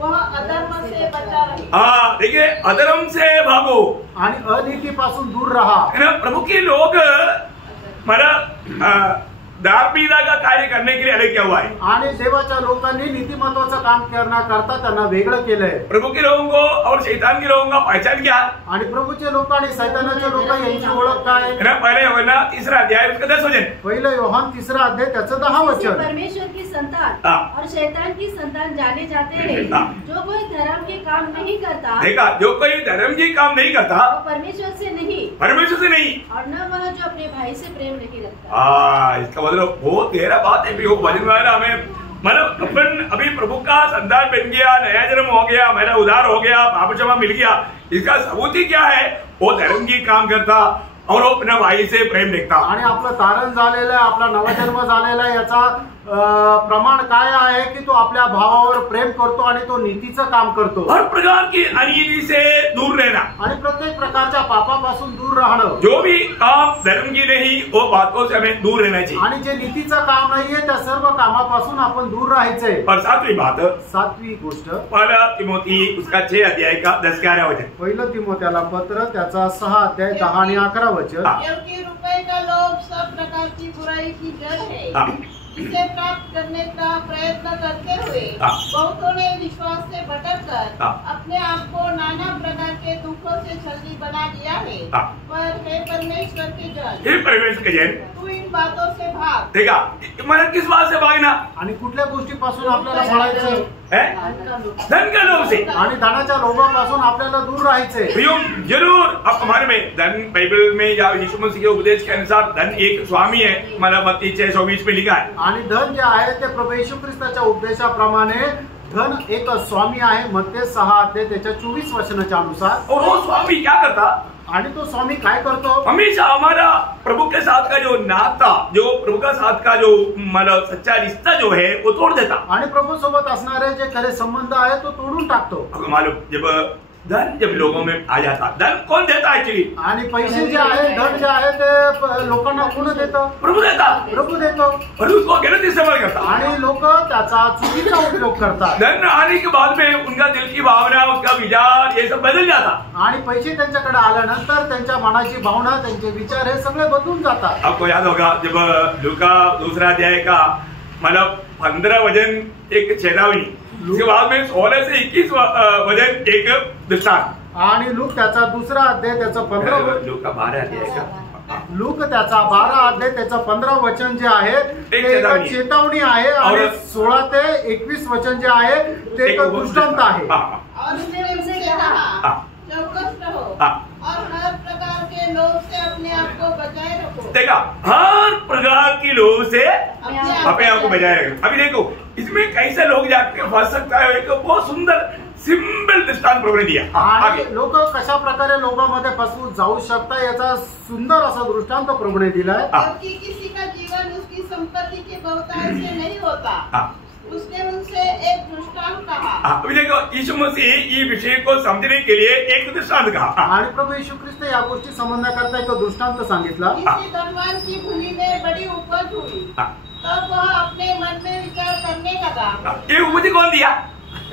वह अधर्म से बचा रहे. देखिए, अधर्म से भागो आणि अनीतीपासून दूर राहा. है ना. प्रभु के लोग मतलब धार्मिकता का कार्य करने के लिए अलग किया हुआ है. आणि देवाच्या लोकांनी नीतिमत्वाचं काम करण्याकरता त्यांना वेगळं केलंय. प्रभू के लोगों को और शैतान के लोगों का पहचान क्या. आणि प्रभूचे लोक आणि शैतानाचे लोक यांची ओळख काय. पहले यूहन्ना 3 अध्याय उसका 10 वचन. पहिलं योहान 3 अध्याय त्याचं 10 वचन. परमेश्वर की संतान और शैतान की संतान जाने जाते हैं. जो कोई धर्म के काम नहीं करता, देखा, जो कोई धर्म के काम नहीं करता वो परमेश्वर से नहीं और न वह जो अपने भाई से प्रेम नहीं रखता. इसका मतलब बहुत गहरा बात है. वचन हमें मतलब अपन अभी प्रभु का संतान बन गया, नया जन्म हो गया, मेरा उद्धार हो गया, पाप क्षमा मिल गया, इसका सबूत ही क्या है. वो धर्म की काम करता और वो अपने भाई से प्रेम देखता. आणि आपलं तारण झालेलं आहे, आपला नवजन्म झालेला आहे, याचा प्रमाण काय आहे की तो आपल्या भावावर प्रेम करतो आणि तो नीतीचं काम करतो. हर प्रकार की अनियति से दूर रहना आणि प्रत्येक प्रकारच्या पापापासून दूर राहणं. जो भी काम धर्म की नहीं वो बातों से हमें दूर रहना चाहिए. आणि जे नीतीचं काम नाहीये त्या सर्व कामापासून आपण दूर राहायचंय. और सातवीं बात, सातवी गोष्ट, पहला तिमोथी उसका 6 अध्याय का 10-11 वचन. पहिलं तिमोथेला पत्र त्याचा 6 अध्याय 10 आणि 11 वचन. क्योंकि रुपए का लोभ सब प्रकार की बुराई की जड़ है. इसे प्राप्त करने का प्रयत्न करते हुए बहुतों ने विश्वास से भटककर अपने आप को नाना प्रकार के दुखों से छलनी बना दिया है. पर हे परमेश्वर के जन, तू इन बातों से भाग. देखा, मला किस बात से भागना. आणि कुठल्या गोष्टीपासून आपल्याला पळायचंय. धन का लोभ से. आणि धनाच्या लोभापासून आपल्याला दूर राहायचंय. जरूर आप हमारे में धन बाइबल में या यीशु मसीह के उपदेश के अनुसार धन एक स्वामी है. मला मत्ती 6:24 में लिखा है. आणि धन जे आहे ते प्रभू येशू ख्रिस्ताच्या उपदेशाप्रमाणे धन एक स्वामी आहे मत्ते 6 अध्याय त्याच्या 24 वचनाच्या अनुसार। और वो स्वामी क्या करता? आणि तो स्वामी काय करतो? हमेशा हमारा प्रभु के साथ का जो नाता, जो प्रभु के साथ का जो मतलब सच्चा रिश्ता जो है वो तोड़ देता। आणि प्रभू सोबत असणारे जे खरे संबंध आहे तो तोडून टाकतो। आपको मालूम जब लोगों में आ जाता, धन कौन देता एक्चुअली? आणि पैसे जे आहे धन जे आहे ते लोकांना कोण देतं? प्रभु देता। प्रभू देतो और उसको गलत इस्तेमाल करता। आणि लोक त्याचा चुकीचा उपयोग करतात। धन आने के बाद में उनका दिल की भावना, उसका विचार ये सब बदल जाता। आणि पैसे त्यांच्याकडे आल्यानंतर त्यांच्या मनाची भावना, त्यांचे विचार हे सगळे बदलून जातात। आपको याद होगा जब लूका 2 अध्याय का मतलब 15 वचन एक चेतावनी, उसके बाद में 16 से 21 वचन एक दृष्टांत। आणि लूक त्याचा 2 अध्याय त्याचा 15 लूका 12 अध्याय का लूक त्याचा 12 अध्याय त्याचा 15 वचन जे आहे ते एक चेतावणी आहे आणि 16 ते 21 वचन जे आहे ते एक दृष्टांत आहे। और उसने उनसे कहा, चौकस रहो और हर प्रकार के लोभ से अपने आप को बचाए रखो। देखा, हर प्रकार की लोभ से अपने आप को बचाए रखो। अभी देखो इसमें कैसे लोग जाकर फंस सकता है, एक बहुत सुंदर सिंपल दृष्टांत प्रभु ने दिया। आणि लोक कशा प्रकारे लोभामध्ये फसवून जाऊ शकतात याचा सुंदर असा दृष्टांत प्रभूने दिलाय। क्योंकि किसी का जीवन उसकी संपत्ति के बहुतायत से नहीं होता। उसने उनसे एक दृष्टांत कहा। अभी देखो यीशु मसीह ये विषय को समझने के लिए एक दृष्टांत कहा। आणि प्रभु येशू ख्रिस्त या गोष्टी समजण्याकरता एक दृष्टांत सांगितला। किसी धनवान की भूमि में बड़ी उपज हुई, तब वह अपने मन में विचार करने लगा, ये उपज कौन दिया?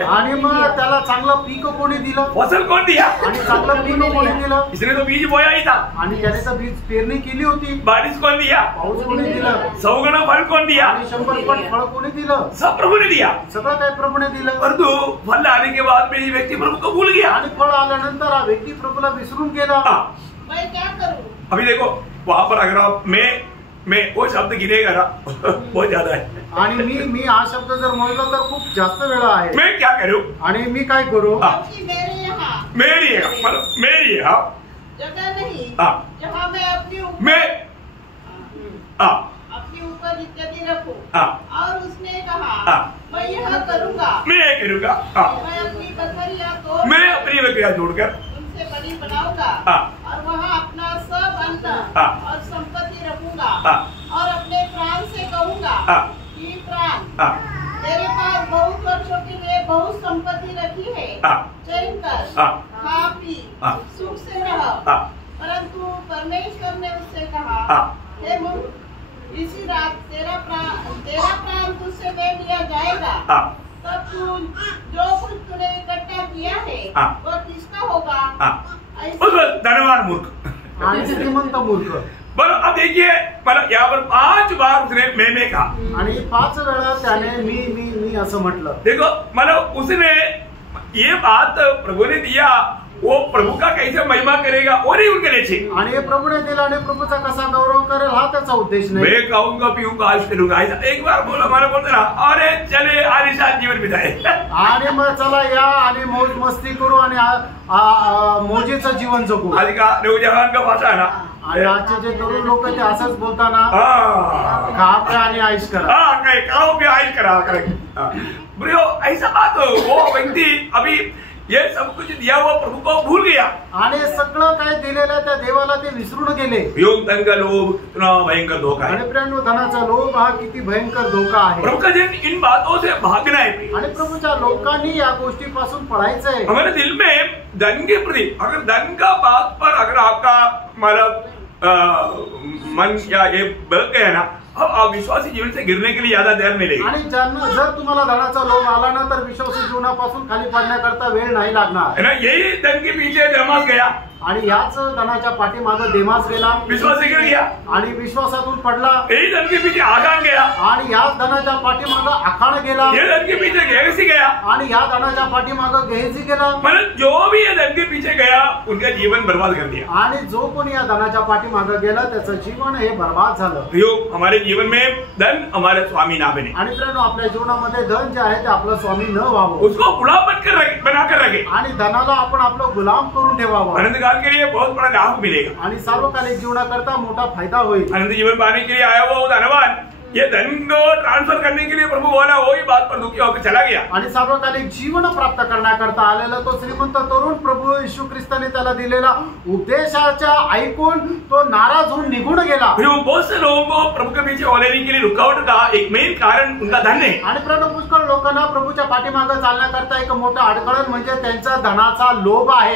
आणि मग त्याला चांगलं पीक कोणी दिलं? फसल कौन दिया? आणि चांगलं पीक कोणी दिलं? इसने तो बीज बोया ही था। आणि त्याने तर बीज पेरणी केली होती। बारिश कौन दिया? पाऊस कोणी दिला? 100 गुना फल कौन दिया? आणि 100 पट फळ कोणी दिलं? सब प्रभु ने दिया। सगळं काय प्रभूने दिलं। परंतु फल आने के बाद में ये व्यक्ति प्रभु को भूल गया। आणि फळ आल्यानंतर हा व्यक्ती प्रभूला विसरून गेला। मैं क्या करूं? अभी देखो वहां पर अगर आप मैं वो शब्द गिनेगा ना बहुत ज्यादा है। आणि मी हा शब्द जर मोजला तर खूप जास्त वेळा आहे। मैं क्या करूं? आणि मी काय करू? क्योंकि मेरे यहाँ मेरी यहाँ जगह नहीं जहाँ मैं अपनी ऊपर इत्यादि रखूं। और उसने कहा, मैं यह करूँगा, मैं करूँगा, मैं अपनी बकरियां जोड़कर उनसे बड़ी बनाऊंगा और वहाँ अपना सब अन्न और संपत्ति रखूंगा और अपने प्राण से कहूँगा कि प्राण, तेरे पास बहुत वर्षों के लिए बहुत संपत्ति रखी है, चैन कर, खा पी, सुख से रह। परंतु परमेश्वर ने उससे कहा, हे मूर्ख, इसी रात तेरा प्राण तुझसे ले लिया जाएगा। तब तू जो कुछ तूने इकट्ठा किया है वह किसका होगा? धनवान मूर्ख आणि श्रीमंत मूर्ख। बरं अब देखिए मतलब यहाँ पर 5 बार उसने मैं कहा आणि 5 वेळा त्याने मी असं म्हटलं। देखो मतलब उसने ये बात प्रभु ने दिया, वो प्रभु का कैसे महिमा करेगा वो नहीं उनके लिए चाहिए। आणि प्रभूने दिला आणि प्रभूचा कसा गौरव करेल हा त्याचा उद्देश नाही। मैं खाऊंगा पीऊंगा ऐश करूंगा ऐसा एक बार बोला मला बोलते ना, अरे चले आलिशान जीवन बिताए आणि मग चला या आणि मौज मस्ती करू आणि मौजेचं जीवन जगू। आज का नौजवान का भाषा है ना, आणि आजचे जे तरुण लोक ते असंच बोलताना खा प्या आणि ऐश करा। काय खाओ पे ऐश करा करेक्ट। ऐसा बात वो व्यक्ति अभी ये सब कुछ दिया हुआ प्रभु को भूल गया आणि सगळं काय दिलेलं त्या देवाला ते विसरून गेले। योग धन का लोभ इतना भयंकर धोखा है। आणि प्रेम धनाचा लोभ हा किती भयंकर धोका आहे। प्रभु का दिन इन बातों से भागना है आणि प्रभूच्या लोकांनी या गोष्टीपासून पळायचंय। हमारे दिल में धन के प्रति अगर धन का बात पर अगर आपका मतलब मन या ये बल गया ना, अब आप विश्वासी जीवन से गिरने के लिए ज्यादा देर नहीं लगेगी। आणि जर तुम्हाला धनाचा लोभ आला ना तर विश्वासी जीवनापासून खाली पडण्याकरता वेळ नाही लागणार है ना। यही धन के पीछे देमास गया आणि याच धनाच्या पाठीमागे देमास गेला, विश्वास गिर गया आणि विश्वासातून पडला। यही धन के पीछे आगान गया आणि याच धनाच्या पाठीमागे आखाण गेला। ये धन के पीछे गेहसी गया आणि या धनाच्या पाठीमागे गेहजी गेला। मतलब जो भी ये धन के पीछे गया उनका जीवन बर्बाद कर दिया। आणि जो कोणी या धनाच्या पाठीमागे गेला त्याचं जीवन हे बर्बाद झालं। योग हमारे जीवन में धन हमारे स्वामी ना बने। आणि प्रेम आपल्या जीवनामध्ये धन जे आहे ते आपलं स्वामी न व्हावं, उसको गुलाम बनाकर रखे आणि धनाला आपण आपलं गुलाम करून ठेवावं। अनंत काल के लिए बहुत बड़ा लाभ मिलेगा आणि सार्वकालिक जीवनाकरता मोठा फायदा होईल। अनंत जीवन पाने के लिए आया हुआ वो धनवान ये धन को ट्रांसफर करने के लिए प्रभु बोला, वही बात पर दुखी होकर चला गया। आणि सार्वकालिक जीवन प्राप्त करण्याकरता आलेला तो श्रीमंत तरुण प्रभु येशू ख्रिस्ताने त्याला दिलेला उपदेशाच्या ऐकून तो नाराज होऊन निघून गेला। फिर बहुत से लोगों को प्रभु के पीछे होने के लिए रुकावट का एक मेन कारण उनका धन है। आणि पुष्कळ लोकांना प्रभूच्या पाठीमागे चालण्याकरता एक मोठा अडथळा म्हणजे त्यांचा धनाचा लोभ आहे।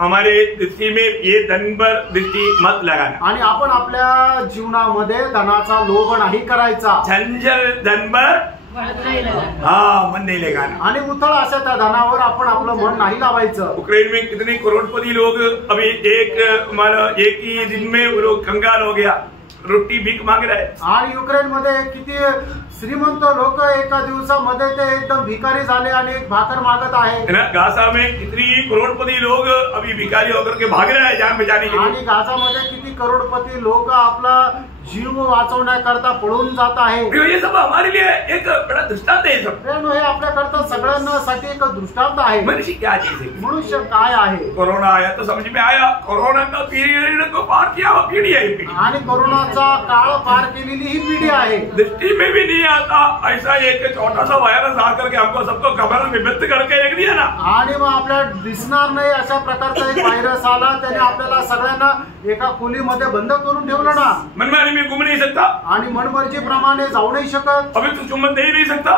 हमारे दृष्टि में ये धन पर दृष्टि मत लगाना। आणि आपण आपल्या जीवनामध्ये धनाचा लोभ नाही करायचा। झंझल धन पर मन नहीं लगाना। आणि उथळ अशा त्या धनावर आपण आपलं मन नाही लावायचं। उक्रेन में कितने करोड़पति लोग अभी एक ही दिन में वो लोग कंगाल हो गया, रोटी भीख मांग रहे हैं। आणि युक्रेन मध्ये किती श्रीमंत लोक एका दिवसामध्ये ते एकदम भिकारी झाले आणि एक भाकर मागत आहे। गाजा में कितनी करोड़पति लोग अभी भिखारी होकर के भाग रहे हैं जान बचाने के लिए। आणि गाजामध्ये किती करोडपती लोक आपला जीव वाचवण्याकरता पळून जात आहे। ये सब हमारे लिए एक बड़ा दृष्टांत है। सब हे आपल्याकरता सगळ्यांसाठी एक दृष्टांत आहे। मनुष्य क्या चीज है, मनुष्य काय आहे। कोरोना आया तो समझ में आया, कोरोना का पीरियड को पार किया वो पीढ़ी है। आणि कोरोनाचा काळ पार केलेली ही पिढी आहे। दृष्टि में भी नहीं आता ऐसा एक छोटा सा वायरस आकर के हमको सबको कमर में बंद करके रख दिया ना। आणि मग आपल्याला दिसणार नाही अशा प्रकारचा एक व्हायरस आला, त्याने आपल्याला सगळ्यांना एका खोलीमध्ये बंद करून ठेवलं ना। मनमानी में घूम नहीं सकता आणि मनमर्जी प्रमाणे जाऊ नाही शकत। अभी तो चुम्बन दे ही नहीं सकता,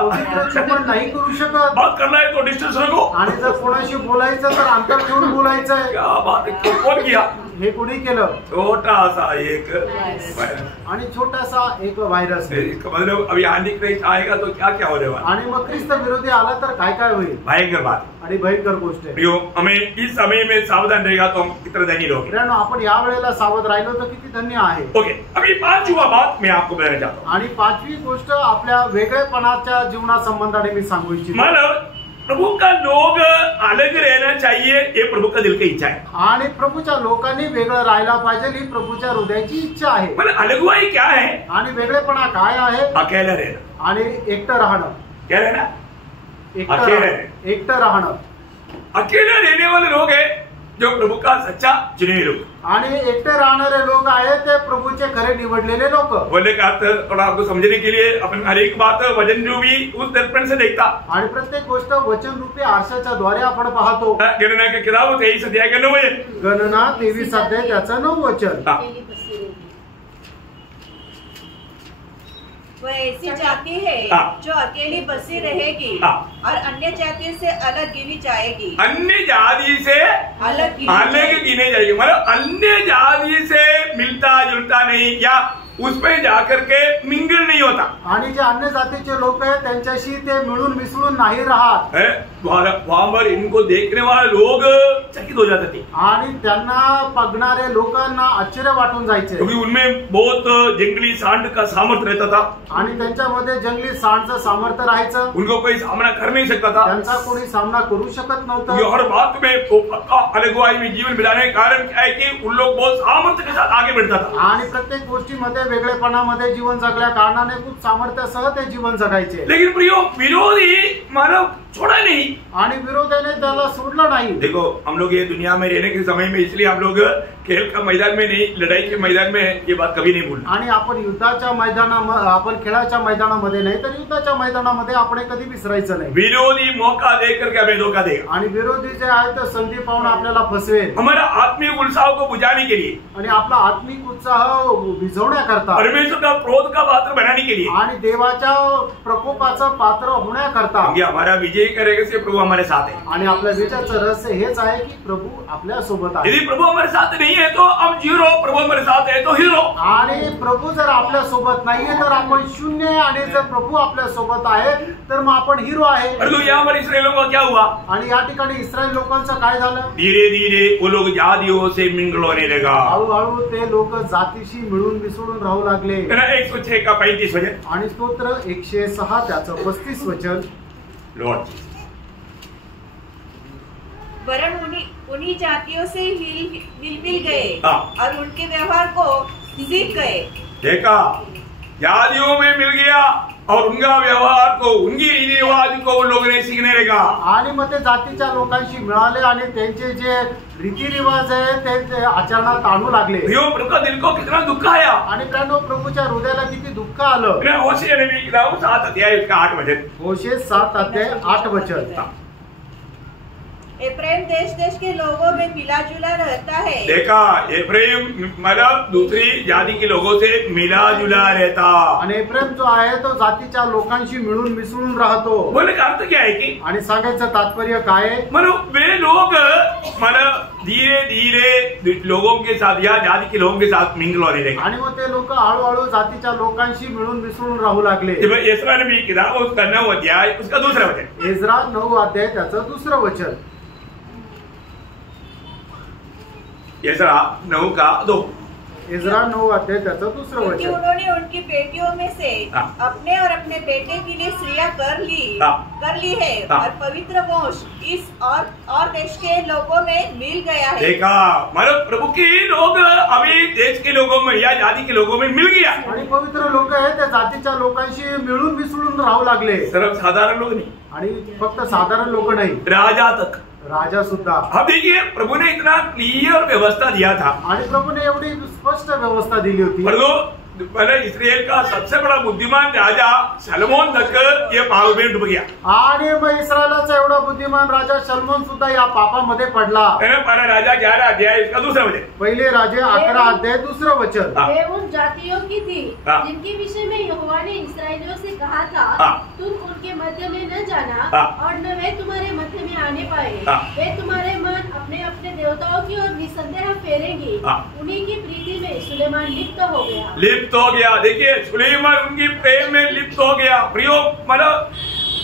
चुंबन नाही करू शकत। बात करना है तो डिस्टेंस रखो। आणि जर कोणाशी बोलायचं तर अंतर ठेवून बोलायचंय। क्या बात है, कौन किया? हे कोणी केलं? छोटा सा एक वायरस आणि छोटासा एक व्हायरस। इसका मतलब अभी एंटीक्राइस्ट आएगा तो क्या क्या होने वाला। आणि मग ख्रिस्त विरोधी आला तर काय काय होईल? भयंकर बात आणि भयंकर गोष्ट आहे। प्रियो, हमें इस समय में सावधान रहेगा तो हम कितने धनी लोग। मित्रांनो, आपण या वेळेला सावध राहिलो तर किती धन्य आहे। ओके, अभी पांचवा बात मैं आपको बताना चाहता हूँ। आणि पाचवी गोष्ट आपल्या वेगळेपणाच्या जीवना संबंधाने मी सांगू इच्छितो। मतलब प्रभु का लोग अलग रहना चाहिए, ये प्रभु का दिल की इच्छा है। आणि प्रभूच्या लोकांनी वेगळं राहायला पाहिजे ही प्रभूच्या हृदयाची इच्छा आहे। मतलब अलगवाई क्या है? आणि वेगळेपणा काय आहे? अकेला रहना। आणि एकटं राहणं। क्या रहना? एकटं राहणं। अकेले रहने वाले लोग हैं जो प्रभु का सच्चा चुने लोग। आणि एकटे राहणारे लोग आहेत ते प्रभूचे खरे निवडलेले लोक। बोलने का अर्थ थोड़ा आपको समझने के लिए अपन हर एक बात वचन रूपी उस दर्पण से देखता। आणि प्रत्येक गोष्ट वचन रूपी आरशाच्या द्वारे आपण पाहतो। गणना की किताब 23 अध्याय का 9 वचन। गणना 23 अध्याय त्याचं 9 वचन। वह ऐसी जाति है जो अकेली बसी रहेगी और अन्य जातियों से अलग गिनी जाएगी। अन्य जाति से अलग गिने जाएगी, मतलब अन्य जाति से मिलता जुलता नहीं या उसमें जाकर के मिंगल नहीं होता। आणि जे अन्य जातीचे लोक आहेत त्यांच्याशी ते मिळून मिसळून नाही राहत। वहां पर इनको देखने वाले लोग चकित हो जाते थे आणि त्यांना बघणारे लोकांना आश्चर्य वाटून जायचे, क्योंकि उनमें बहुत जंगली सांड का सामर्थ्य रहता था। आणि त्यांच्यामध्ये जंगली सांडचं सामर्थ्य राहायचं। उनको कोई सामना कर नहीं सकता था, त्यांचा कोणी सामना करू शकत नव्हता। हर बात में पक्का अलगवाई में जीवन बिताने के कारण क्या है कि उन लोग बहुत सामर्थ्य के साथ आगे बढ़ता था। आणि प्रत्येक गोष्टीमध्ये वेगळेपणामध्ये जीवन जगल्या कारणाने खूप सामर्थ्यासह ते जीवन जगायचे। लेकिन प्रियो, विरोधी मानव छोड़ा नहीं आणि विरोधाने त्याला सोडलं नाही। देखो, हम लोग ये दुनिया में रहने के समय में इसलिए हम लोग खेल का मैदान में नहीं, लड़ाई के मैदान में ये बात कभी नहीं भूलना। आणि आपण युद्धाच्या मैदानामध्ये, आपण खेळाच्या मैदानामध्ये नाही तर युद्धाच्या मैदानामध्ये आपण कधी विसरायचं नाही। विरोधी मौका देकर के हमें धोखा देगा। आणि विरोधी जे आहे ते संधी पाहून आपल्याला फसवेल। हमारा आत्मिक उत्साह को बुझाने के लिए आणि आपला आत्मिक उत्साह विझवण्याकरता, परमेश्वर का क्रोध का पात्र बनाने के लिए आणि देवाच्या प्रकोपाचं पात्र होण्याकरता, हमारा विजय करेगा से प्रभु हमारे साथ है। आणि आपल्या विजयाचं रहस्य हेच आहे की प्रभू आपल्या सोबत आहे। यदि प्रभु हमारे साथ नहीं है तो हम जीरो, प्रभु हमारे साथ है तो हीरो। आणि प्रभू जर आपल्या सोबत नाहीये तर आपण शून्य आहे, आणि जर प्रभू आपल्या सोबत आहे तर मग आपण हिरो आहे। परंतु यहाँ पर इस्राएलियों का क्या हुआ? आणि या ठिकाणी इस्रायल लोकांचं काय झालं? धीरे धीरे वो लोग जातियों से मिंगल होने लगा। हळूहळू ते लोक जातीशी मिळून मिसळून राहू लागले। 106 का 35 वचन आणि स्तोत्र 106 त्याचं 35 वचन। लॉर्ड, वरन उन्हीं जातियों से मिल गए और उनके व्यवहार को सीख गए। देखा, जातियों में मिल गया, और उनका व्यवहार को, उनकी रीति रिवाज को उन लोगों ने सीखने लगा। आणि मग ते जातीच्या लोकांशी मिळाले आणि त्यांचे जे रीतिरिवाज आहे ते आचरणात आणू लागले। प्रियो, प्रभु का दिल को कितना दुख आया। आणि प्रियो, प्रभूच्या हृदयाला किती दुःख आलं। होशे नबी की किताब 7 अध्याय उसका 8 वचन। होशे 7 अध्याय 8 वचन। एफ्राइम देश देश के लोगों में मिला जुला रहता है। देखा, एफ्राइम मतलब दूसरी जाति के लोगों से मिला जुला रहता। आणि एफ्राइम जो आहे तो जातीच्या लोकांशी मिळून मिसळून राहतो। बोले का अर्थ क्या है की, आणि सांगायचं तात्पर्य काय आहे, मतलब वे लोग मतलब धीरे धीरे लोगों के साथ या जाति के लोगों के साथ मिंगल होने लगे। आणि मग ते लोक हळूहळू जातीच्या लोकांशी मिळून मिसळून राहू लागले। एस्रा नबी की किताब उसका 9 अध्याय उसका दूसरा वचन। एज्रा 9 अध्याय त्याचं दुसरं वचन। एस्रा 9 का 2। एज्रा 9 अध्याय त्याचं दुसरं क्योंकि वचन। उन्होंने उनकी बेटियों में से अपने और अपने बेटे के लिए स्त्रियां कर ली है और पवित्र वंश इस और देश के लोगों में मिल गया है। देखा, मतलब प्रभु के लोग अभी देश के लोगों में या जाति के लोगों में मिल गया। आणि पवित्र लोक आहे त्या जातीच्या लोकांशी मिळून मिसळून राहू लागले। सिर्फ साधारण लोग नहीं, आणि फक्त साधारण लोक नाही, राजा तक। राजा सुद्धा। अब देखिए, प्रभु ने इतना क्लियर व्यवस्था दिया था। आणि प्रभूने एवढी स्पष्ट व्यवस्था दिली होती। पहले इस्राएल का सबसे बड़ा बुद्धिमान राजा सलमोन तक ये पाप में डूब गया। आणि मग इस्रायलाचा एवढा बुद्धिमान राजा सलमोन सुद्धा या पापामध्ये पडला। पहला राजा 11 अध्याय इसका दूसरा वचन। पहिले राजे 11 अध्याय दुसरं वचन। वे उन जातियों की थी जिनके विषय में यहोवा ने इस्राएलियों से कहा था, तुम उनके मध्य में न जाना और न वे तुम्हारे मध्य में आने पाए। वे तुम्हारे मन अपने अपने देवताओं की ओर निसंदेह फेरेंगे। उन्हीं की प्रीति में सुलेमान लिप्त हो गया। लिप्त हो गया। देखिए, सुलेमान उनकी प्रेम में लिप्त हो गया। प्रियो, मतलब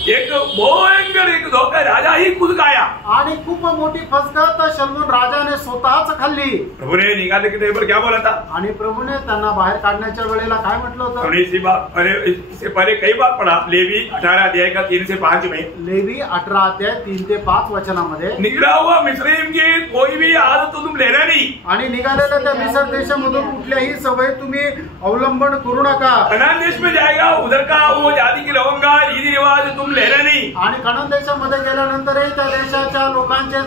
एक भयंकर एक धोखा राजा ही खुद खाया। आणि खूप मोठी फसगत सलमोन राजाने स्वतःच खाल्ली। प्रभु ने निकालने के टाइम पर क्या बोला था? आणि प्रभूने त्यांना बाहेर काढण्याच्या वेळेला काय म्हटलं होतं? हमने इसी बात इससे पहले कई बार पढ़ा, लेवी 18 अध्याय का 3 से 5 में। लेवी 18 अध्याय 3 ते 5 वचनामध्ये, निकला हुआ मिस्रीम की कोई भी आदत तुम लेना नहीं। आणि निघालेल्या त्या मिस्र देशामधून कुठल्याही सवय तुम्ही अवलंबन करू नका। कनान देश में जाएगा, उधर का वो जाति के लोगों का रीति रिवाज तुम लेना नहीं। आणि कनान देशामध्ये गेल्यानंतरही त्या देशाच्या लोकांचे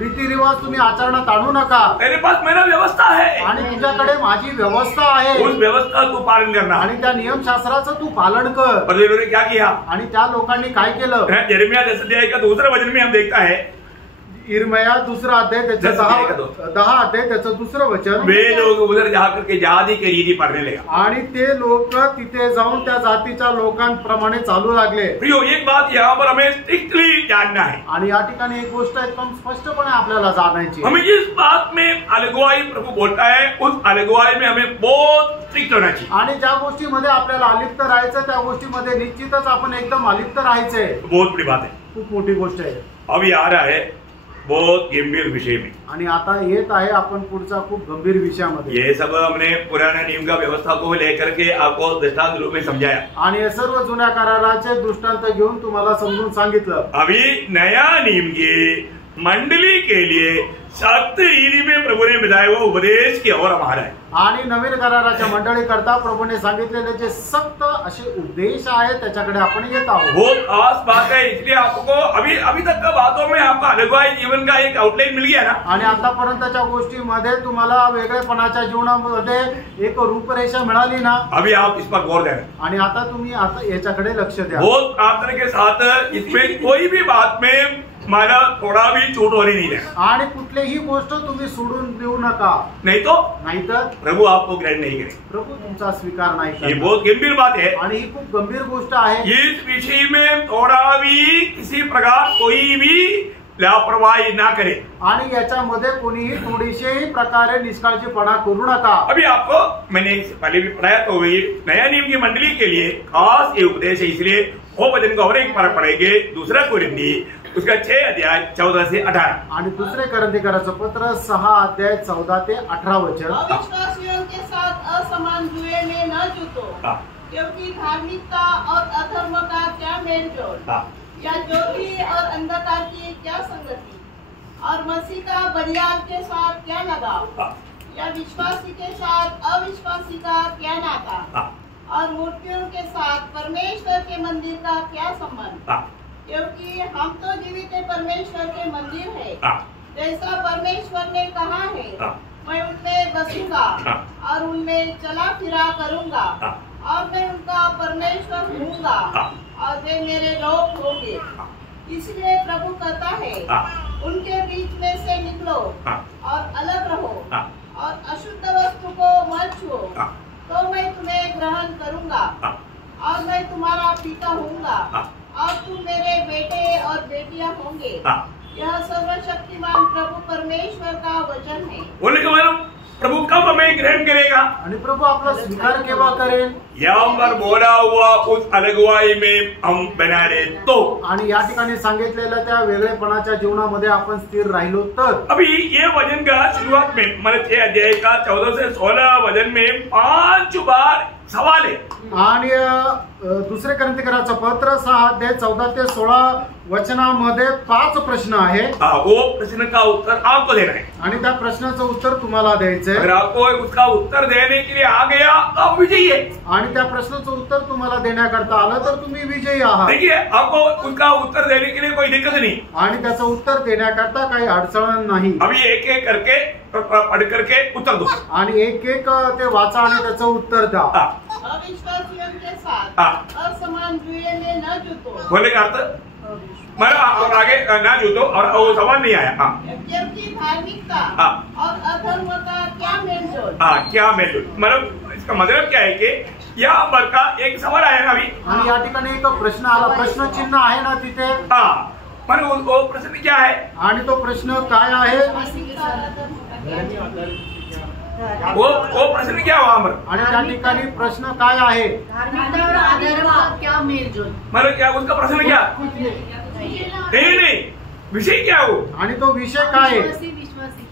रीतिरिवाज तुम्ही आचरणात आणू नका। मेरे पास मेरा व्यवस्था है आणि तुझ्याकडे माझी व्यवस्था आहे। उस व्यवस्था को पालन करना। आणि त्या नियमशास्त्राचं तू पालन कर। और ये लोगों ने क्या किया? आणि त्या लोकांनी काय केलं? यिर्मयाह 10 अध्याय का दूसरा वचन में हम देखता है, यिर्मयाह 2 अध्याय त्याचं 10 अध्याय त्याचं दुसरं वचन। वे लोग उधर जाकर के जाति के रीति पढ़ने लगा। आणि ते लोक तिथे जाऊन त्या जातीच्या लोकांप्रमाणे चालू लागले। प्रियो, एक बात यहाँ पर हमें स्ट्रिक्टली जानना है। आणि या ठिकाणी एक गोष्ट एकदम स्पष्टपणे आपल्याला जाणायची, हमें जिस बात में अलगवाई प्रभु बोलता है, उस अलगवाई में हमें बहुत स्ट्रिक्ट होना चाहिए। आणि ज्या गोष्टीमध्ये आपल्याला अलिप्त राहायचं त्या गोष्टीमध्ये निश्चितच आपण एकदम अलिप्त राहायचंय। बहुत बड़ी बात है, खूप मोठी गोष्ट आहे। अभी आ रहा है बहुत गंभीर विषय में। आणि आता येत आहे आपण पुढचा खूप गंभीर विषयामध्ये। ये सब हमने पुराने नियम का व्यवस्था को लेकर के आपको दृष्टांत रूप में समझाया। आणि हे सर्व जुन्या कराराचे दृष्टांत घेऊन तुम्हाला समजून सांगितलं। अभी नया नियम की मंडली के लिए सख्त रीति में प्रभु ने बताया वो उपदेश की ओर हमारा है। आणि नवीन कराराच्या मंडळी करता प्रभूने सांगितलेले जे सक्त असे उपदेश आहेत त्याच्याकडे आपण येत आहोत। बहुत खास बात है, इसलिए आपको अभी तक का बातों में आपका अलगवाई जीवन का एक आउटलाइन मिल गया ना। आणि आतापर्यंतच्या गोष्टीमध्ये तुम्हाला वेगळेपणाच्या जीवनामध्ये एक रूपरेषा मिळाली ना। अभी आप इस पर गौर देना। आणि आता तुम्ही आता याच्याकडे लक्ष द्या। बहुत प्रार्थना के साथ इसमें कोई भी बात में मला थोड़ा भी छूट होने नहीं देना। आणि कुठलीही गोष्ट तुम्ही सोडून देऊ नका, नाहीतर प्रभु आपको ग्रहण नहीं करे। प्रभु तुमचा स्वीकार नाही ये करणार। बहुत गंभीर बात है। आणि ही खूप गंभीर गोष्ट आहे। इस विषय में थोड़ा भी किसी प्रकार कोई भी लापरवाही ना करे। आणि याच्यामध्ये कोणीही थोडीशीही प्रकारे निष्काळजीपणा करू नका। अभी आपको मैंने पहले भी पढ़ाया, तो नया नियम की मंडली के लिए खास ये उपदेश है, इसलिए वो वचन को और एक बार पढ़ेंगे। दूसरा कोरिन्थी उसका 6 अध्याय 14 से 18। आणि दुसरे कोरिन्थीकराचं पत्र 6 अध्याय 14 ते 18 वचन। अविश्वासियों के साथ असमान जुए में न जुटो, क्योंकि धार्मिकता और अधर्म का क्या मेलजोल, या ज्योति और अंधकार की क्या संगति, और मसीह का बलिदान के साथ क्या लगाव, या विश्वासी के साथ अविश्वासी का क्या नाता। और मूर्तियों के साथ परमेश्वर के मंदिर का क्या संबंध? क्योंकि हम तो जीवित परमेश्वर के मंदिर है। जैसा परमेश्वर ने कहा है, मैं उनमें बसूंगा और उनमें चला फिरा करूंगा और मैं उनका परमेश्वर हूँगा और वे मेरे लोग होंगे। इसलिए प्रभु कहता है, उनके बीच में से निकलो और अलग रहो और अशुद्ध वस्तु को मत छुओ, तो मैं तुम्हें ग्रहण करूंगा और मैं तुम्हारा पिता हूँगा और तुम मेरे बेटे और बेटियां होंगे। यह सर्वशक्तिमान प्रभु परमेश्वर का वचन है। बोले कि मैडम प्रभु कब हमें ग्रहण करेगा आणि प्रभू आपला स्वीकार केव्हा करेल? यहाँ पर बोला हुआ उस अलगवाई में हम बना रहे तो, आणि या ठिकाणी सांगितलेल्या त्या वेगळेपणाच्या जीवनामध्ये आपण स्थिर राहिलो तर। अभी ये वचन का शुरुआत में मतलब 6 अध्याय का 14 से 16 वचन में 5 बार सवाल है। आणि दुसरे कोरिन्थियराचं पत्र 6 अध्याय 14 ते 16 वचनामध्ये 5 प्रश्न आहे। वो प्रश्न का उत्तर आपको देना है आणि त्या प्रश्नाचं उत्तर तुम्हाला द्यायचं अगर आहे। आपको उसका उत्तर देने के लिए आ गया तो आप विजयी है। आणि त्या प्रश्नाचं उत्तर तुम्हाला देण्याकरता आलं तर तुम्ही विजयी आहात। देखिए आपको उसका उत्तर देने के लिए कोई दिक्कत नहीं, आणि त्याचं उत्तर देण्याकरता काही अडचण नाही। अभी एक एक करके पढ़ करके उत्तर दो आणि एक एक ते वाचा आणि त्याचं उत्तर द्या। अविश्वासियों के साथ असमान जुए में न जुटो। बोले का अर्थ मेरा और आगे ना जुटो और वो सवाल नहीं आया। क्योंकि धार्मिकता और अधर्म का क्या मेलजोल? क्या मेलजोल मतलब इसका मतलब क्या है कि यहाँ पर का एक सवाल आया ना अभी, आणि या ठिकाणी एक प्रश्न आला, प्रश्न चिन्ह आहे ना तिथे। मतलब वो प्रश्न क्या है आणि तो प्रश्न काय आहे? वो प्रश्न क्या वहाँ पर? आणि त्या ठिकाणी प्रश्न काय आहे? धार्मिकता और अधर्म का क्या मेलजोल? मतलब क्या उसका प्रश्न क्या? नहीं विषय क्या वो? आणि तो विषय काय आहे? विश्वासी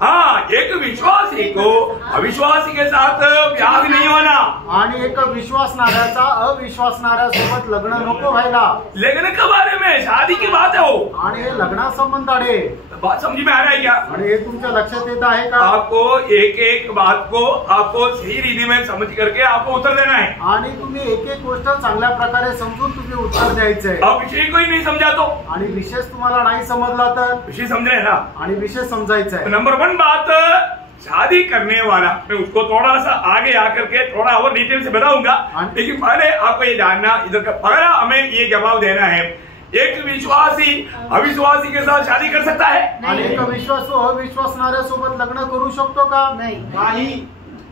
हाँ, एक विश्वासी को अविश्वासी के साथ ब्याह नहीं होना। आणि एक विश्वासणाऱ्याचा अविश्वासणाऱ्यासोबत लग्न नको व्हायला। लग्न के बारे में शादी की बात है वो, आणि हे लग्नासंबंध आहे। बात समझ में आ रहा है क्या? आणि हे तुमच्या लक्षात येत आहे का? आपको एक एक बात को आपको सही रीति में समझ करके आपको उत्तर देना है। आणि तुम्ही एक एक गोष्ट चांगल्या प्रकारे समजून तुम्ही उत्तर द्यायचंय। अब विषय कोई नहीं समझा तो आणि विशेष तुम्हाला नाही समजला तर विषय समझ रहे ना? आणि विशेष समजायचा आहे। नंबर 1 बात, शादी करने वाला मैं उसको थोड़ा सा आगे आकर के थोड़ा और डिटेल से बताऊंगा, लेकिन पहले आपको ये जानना इधर का पहला हमें ये जवाब देना है, एक विश्वासी अविश्वासी के साथ शादी कर सकता है? आणि एक विश्वासू अविश्वासणाऱ्यासोबत लग्न करू शकतो का? नहीं।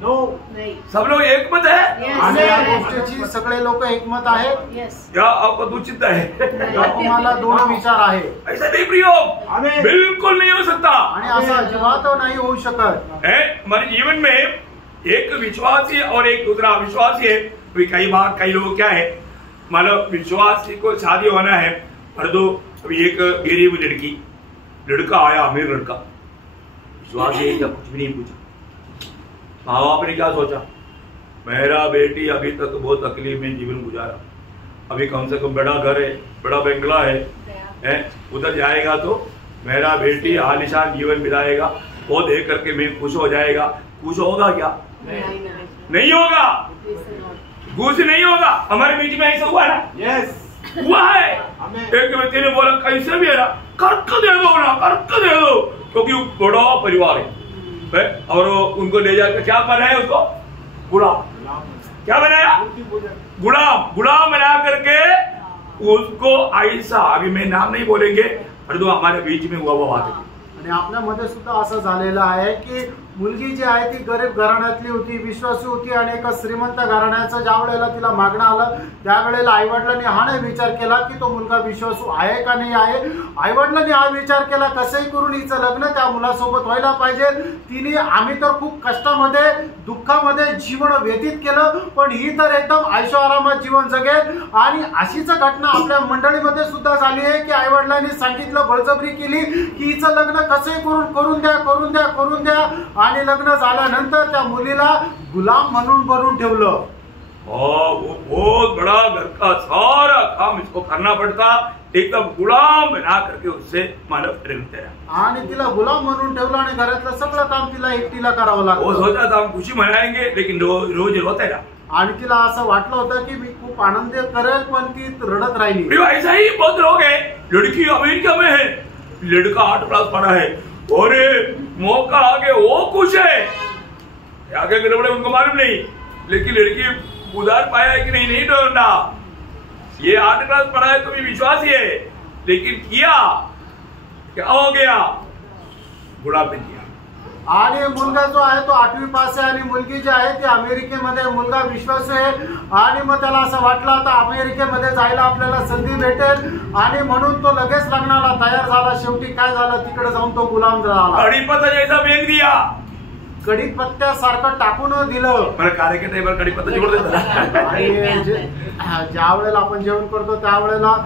नो। नहीं। सब लोग एकमत है आणि या गोष्टीची सगळे लोक एकमत आहेत या आपको दो चिंता है? तुम्हाला दोन विचार आहे? ऐसा नहीं प्रयोग बिल्कुल नहीं हो सकता। आणि असं अजिबात नाही होऊ शकत है। हमारे जीवन में एक विश्वासी और एक दूसरा अविश्वासी है। कई बार कई लोग क्या है, मतलब विश्वासी को शादी होना है और दो अभी एक गरीब लड़का आया, अमीर लड़का, विश्वासी कुछ भी नहीं पूछा, माँ बाप ने क्या सोचा, मेरा बेटी अभी तक बहुत तकलीफ में जीवन गुजारा, अभी कम से कम बड़ा घर है, बड़ा बंगला है, उधर जाएगा तो मेरा बेटी आलिशान जीवन बिताएगा, वो देख करके मैं खुश हो जाएगा। खुश होगा क्या? नहीं होगा, खुश नहीं होगा। हमारे बीच में ऐसा हुआ ना? यस हुआ है। एक व्यक्ति ने बोला कैसे भी है ना, करके दे दो ना, करके दे दो, क्योंकि बड़ा परिवार है और उनको ले जाकर क्या बनाया, उसको गुलाम, क्या बनाया? गुलाम बना करके उसको ऐसा, अभी मैं नाम नहीं बोलेंगे, पर तो हमारे बीच में हुआ वो बात है। आणि आपल्यामध्ये सुद्धा असं झालेलं आहे की मुलगी जी आहे ती गरीब घराण्यातली होती, विश्वासू होती आणि एका श्रीमंत घराण्याचं ज्या वेळेला तिला मागणं आलं त्यावेळेला आईवडिलांनी हा नाही विचार केला की तो मुलगा विश्वासू आहे का नाही आहे। आईवडिलांनी हा विचार केला कसंही करून हिचं लग्न त्या मुलासोबत व्हायला पाहिजे। तिने आम्ही तर खूप कष्टामध्ये दुःखामध्ये जीवन व्यतीत केलं, पण ही तर एकदम ऐशोआरामात जीवन जगेल। आणि अशीच घटना आपल्या मंडळीमध्ये सुद्धा झाली आहे की आईवडिलांनी सांगितलं, बळजबरी केली की हिचं लग्न कसंही करून द्या आणि लग्न झाल्यानंतर त्या मुलीला गुलाम म्हणून बनवून ठेवलं। वो बहुत बड़ा घर का सारा काम इसको करना पड़ता, एकदम गुलाम बना करके उससे मानव प्रेमते रहा। आणि तिला गुलाम म्हणून ठेवलं आणि घरातलं सगळं काम तिला एकटीला करावं लागलं। वो सोचा था हम खुशी मनाएंगे, लेकिन रोज रोते रहा। आणि तिला असं वाटलं होतं की मी खूप आनंद करेल, पण ती रडत राहिली. प्रियो, ऐसा ही बहुत लोग हैं, लड़की अमेरिका में है, लड़का 8 क्लास पढ़ा है और मौका आगे वो खुश है, आगे गड़बड़े उनको मालूम नहीं, लेकिन लड़की उधार पाया है कि नहीं डरना, ये 8 क्लास पढ़ा है तो भी विश्वासी है, लेकिन किया क्या हो गया, बुढ़ापे किया. आणि मुलगा जो आहे तो 8वी पास आहे आणि मुलगी जी आहे ती अमेरिकेमध्ये, मुलगा विश्वास आहे आणि मग त्याला असं वाटलं आता अमेरिकेमध्ये जायला आपल्याला संधी भेटेल आणि म्हणून तो लगेच लग्नाला तयार झाला. शेवटी काय झालं, तिकडे जाऊन तो गुलाम झाला. कढीपत्ता जैसा फेंक दिया, कढीपत्त्यासारखं टाकून दिलं. मला कार्यक्रम टेबल कढीपत्ता जोड देतात. आणि ज्या वेळेला आपण जेवण करतो त्यावेळेला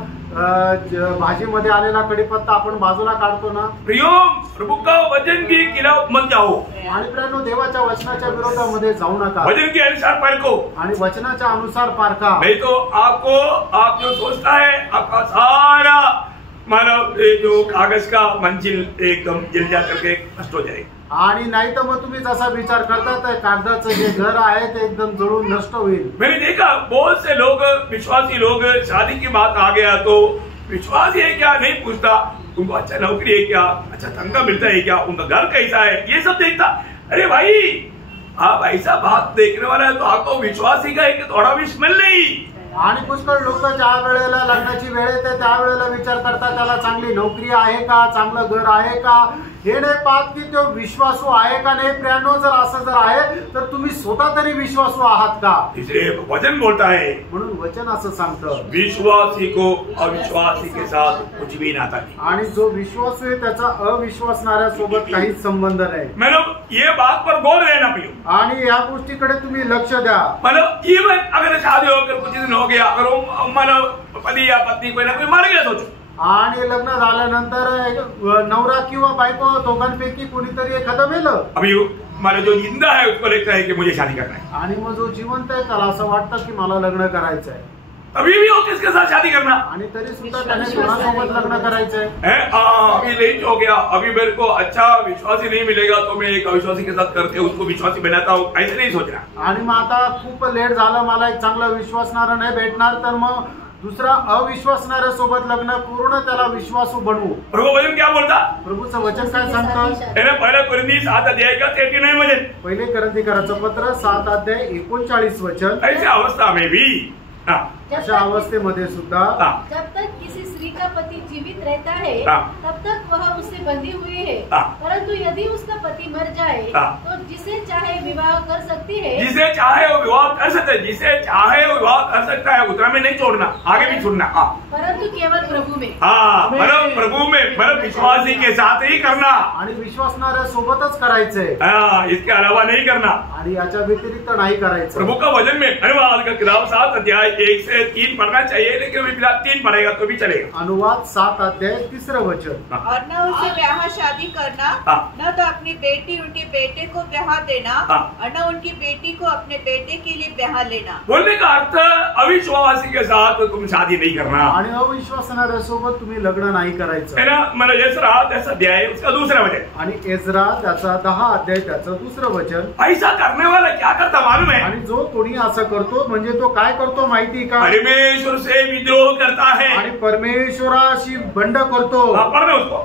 भाजीमध्ये आलेला कढीपत्ता आपण बाजूला काढतो ना. प्रियो, प्रभु का वचन के खिलाफ मत जाओ. आणि प्रियांनो, देवाच्या वचनाच्या विरोधामध्ये जाऊ नका. वचन के अनुसार परखो आणि वचनाच्या अनुसार पारखा. नहीं तो आप जो सोचता है आपका सारा मानव जो कागज का मंजिल एकदम जल जा करके नष्ट हो जाएगा. आणि नाही तर मग तुम्ही जसा विचार करता तर कागदाचं जे घर आहे ते एकदम जळून नष्ट होईल. मैंने देखा बहुत से लोग, विश्वासी लोग, शादी की बात आ गया तो विश्वासी है क्या नहीं पूछता, उनको अच्छा नौकरी है क्या, अच्छा तनख्वाह मिलता है क्या, उनका घर कैसा है, ये सब देखता. अरे भाई, आप ऐसा बात देखने वाला है तो आपको विश्वासी का है कि थोड़ा भी स्मेल नहीं. आणि पुष्कळ लोक ज्या वेळेला लग्नाची वेळ येते त्यावेळेला विचार करतात त्याला चांगली नोकरी आहे का, चांगलं घर आहे का, हे नाही पाहत की तो विश्वासू आहे का नाही. प्रियांनो, जर असं जर आहे तर तुम्ही स्वतः तरी विश्वासू आहात का. इसलिए वचन बोलता है, म्हणून वचन असं सांगतं, विश्वासी को अविश्वासी के साथ कुछ भी नाता नहीं. आणि जो विश्वासू आहे त्याचा अविश्वासणाऱ्या सोबत काहीच संबंध नाही. मतलब ये बात पर गौर रहना प्रियो. आणि या गोष्टीकडे तुम्ही लक्ष द्या. मतलब इवन अगर शादी होकर कुछ दिन हो गया, अगर वो मतलब पति या पत्नी कोई ना कोई मार गया, सोचो, आणि लग्न झाल्यानंतर नवरा किंवा बायको दोघांपैकी कोणीतरी एखादं मेलं. अभी हमारा जो जिंदा है उसको लगता है कि मुझे शादी करना है, आणि मग जो जिवंत आहे त्याला असं वाटतं की मला लग्न करायचं आहे. अभी भी हो किसके साथ शादी करना, आणि तरी सुद्धा त्याने कोणासोबत लग्न करायचंय. अभी लेट हो गया, अभी मेरे को अच्छा विश्वासी नहीं मिलेगा तो मैं एक अविश्वासी के साथ करके उसको विश्वासी बनाता हूँ, ऐसे नहीं सोच रहा. आणि मग आता खूप लेट झालं, मला एक चांगला विश्वासणारा नाही भेटणार, तर मग दुसरा अविश्वासणाऱ्या सोबत लग्न पूर्ण त्याला विश्वासू बनवू. प्रभु वचन क्या बोलता, प्रभूचं वचन काय सांगतं. पहिला कोरिंथी 7 अध्याय का 39 वचन, पहिले कोरिंथीकराचं पत्र 7 अध्याय 39 वचन. ऐसी अवस्था में भी, अशा अवस्थेमध्ये सुद्धा जब तक किसी स्त्री का पति जीवित रहता है तब तक वह उससे बंधी हुई है, परंतु यदि उसका पति मर जाए तो जिसे चाहे विवाह कर सकती है. जिसे चाहे वो विवाह कर सकता है, जिसे चाहे वो विवाह कर सकता है, उतना में नहीं छोड़ना, आगे भी सुनना. परंतु केवल प्रभु में. मतलब प्रभु में, मतलब विश्वासी के साथ ही करना, आणि विश्वासणाऱ्या सोबतच करायचंय. इसके अलावा नहीं करना, आणि याच्या व्यतिरिक्त नाही करायचं. प्रभु का वचन में अनुवाद का किताब 7 अध्याय 1 से 3 पढ़ना चाहिए, लेकिन अभी फिलहाल 3 पढ़ेगा तो भी चलेगा. अनुवाद 7 अध्याय 3 वचन. और न उसे ब्याह शादी करना, न तो अपनी बेटी उनके बेटे को ब्याह देना, और न उनकी बेटी को अपने बेटे के लिए ब्याह लेना. बोलने का अर्थ अविश्वासी के साथ तुम शादी नहीं करना, आणि अविश्वासणाऱ्या सोबत तुम्ही लग्न नाही करायचं. है ना. मतलब एजरा 10 अध्याय उसका दूसरा वचन, आणि एजरा त्याचा 10 अध्याय त्याचं 2 वचन. ऐसा करने वाला क्या करता मालूम है, आणि जो कोणी असं करतो म्हणजे तो काय करतो माहिती का, परमेश्वर से विद्रोह करता है आणि परमेश्वराशी बंड करतो. पढ़ना उसको.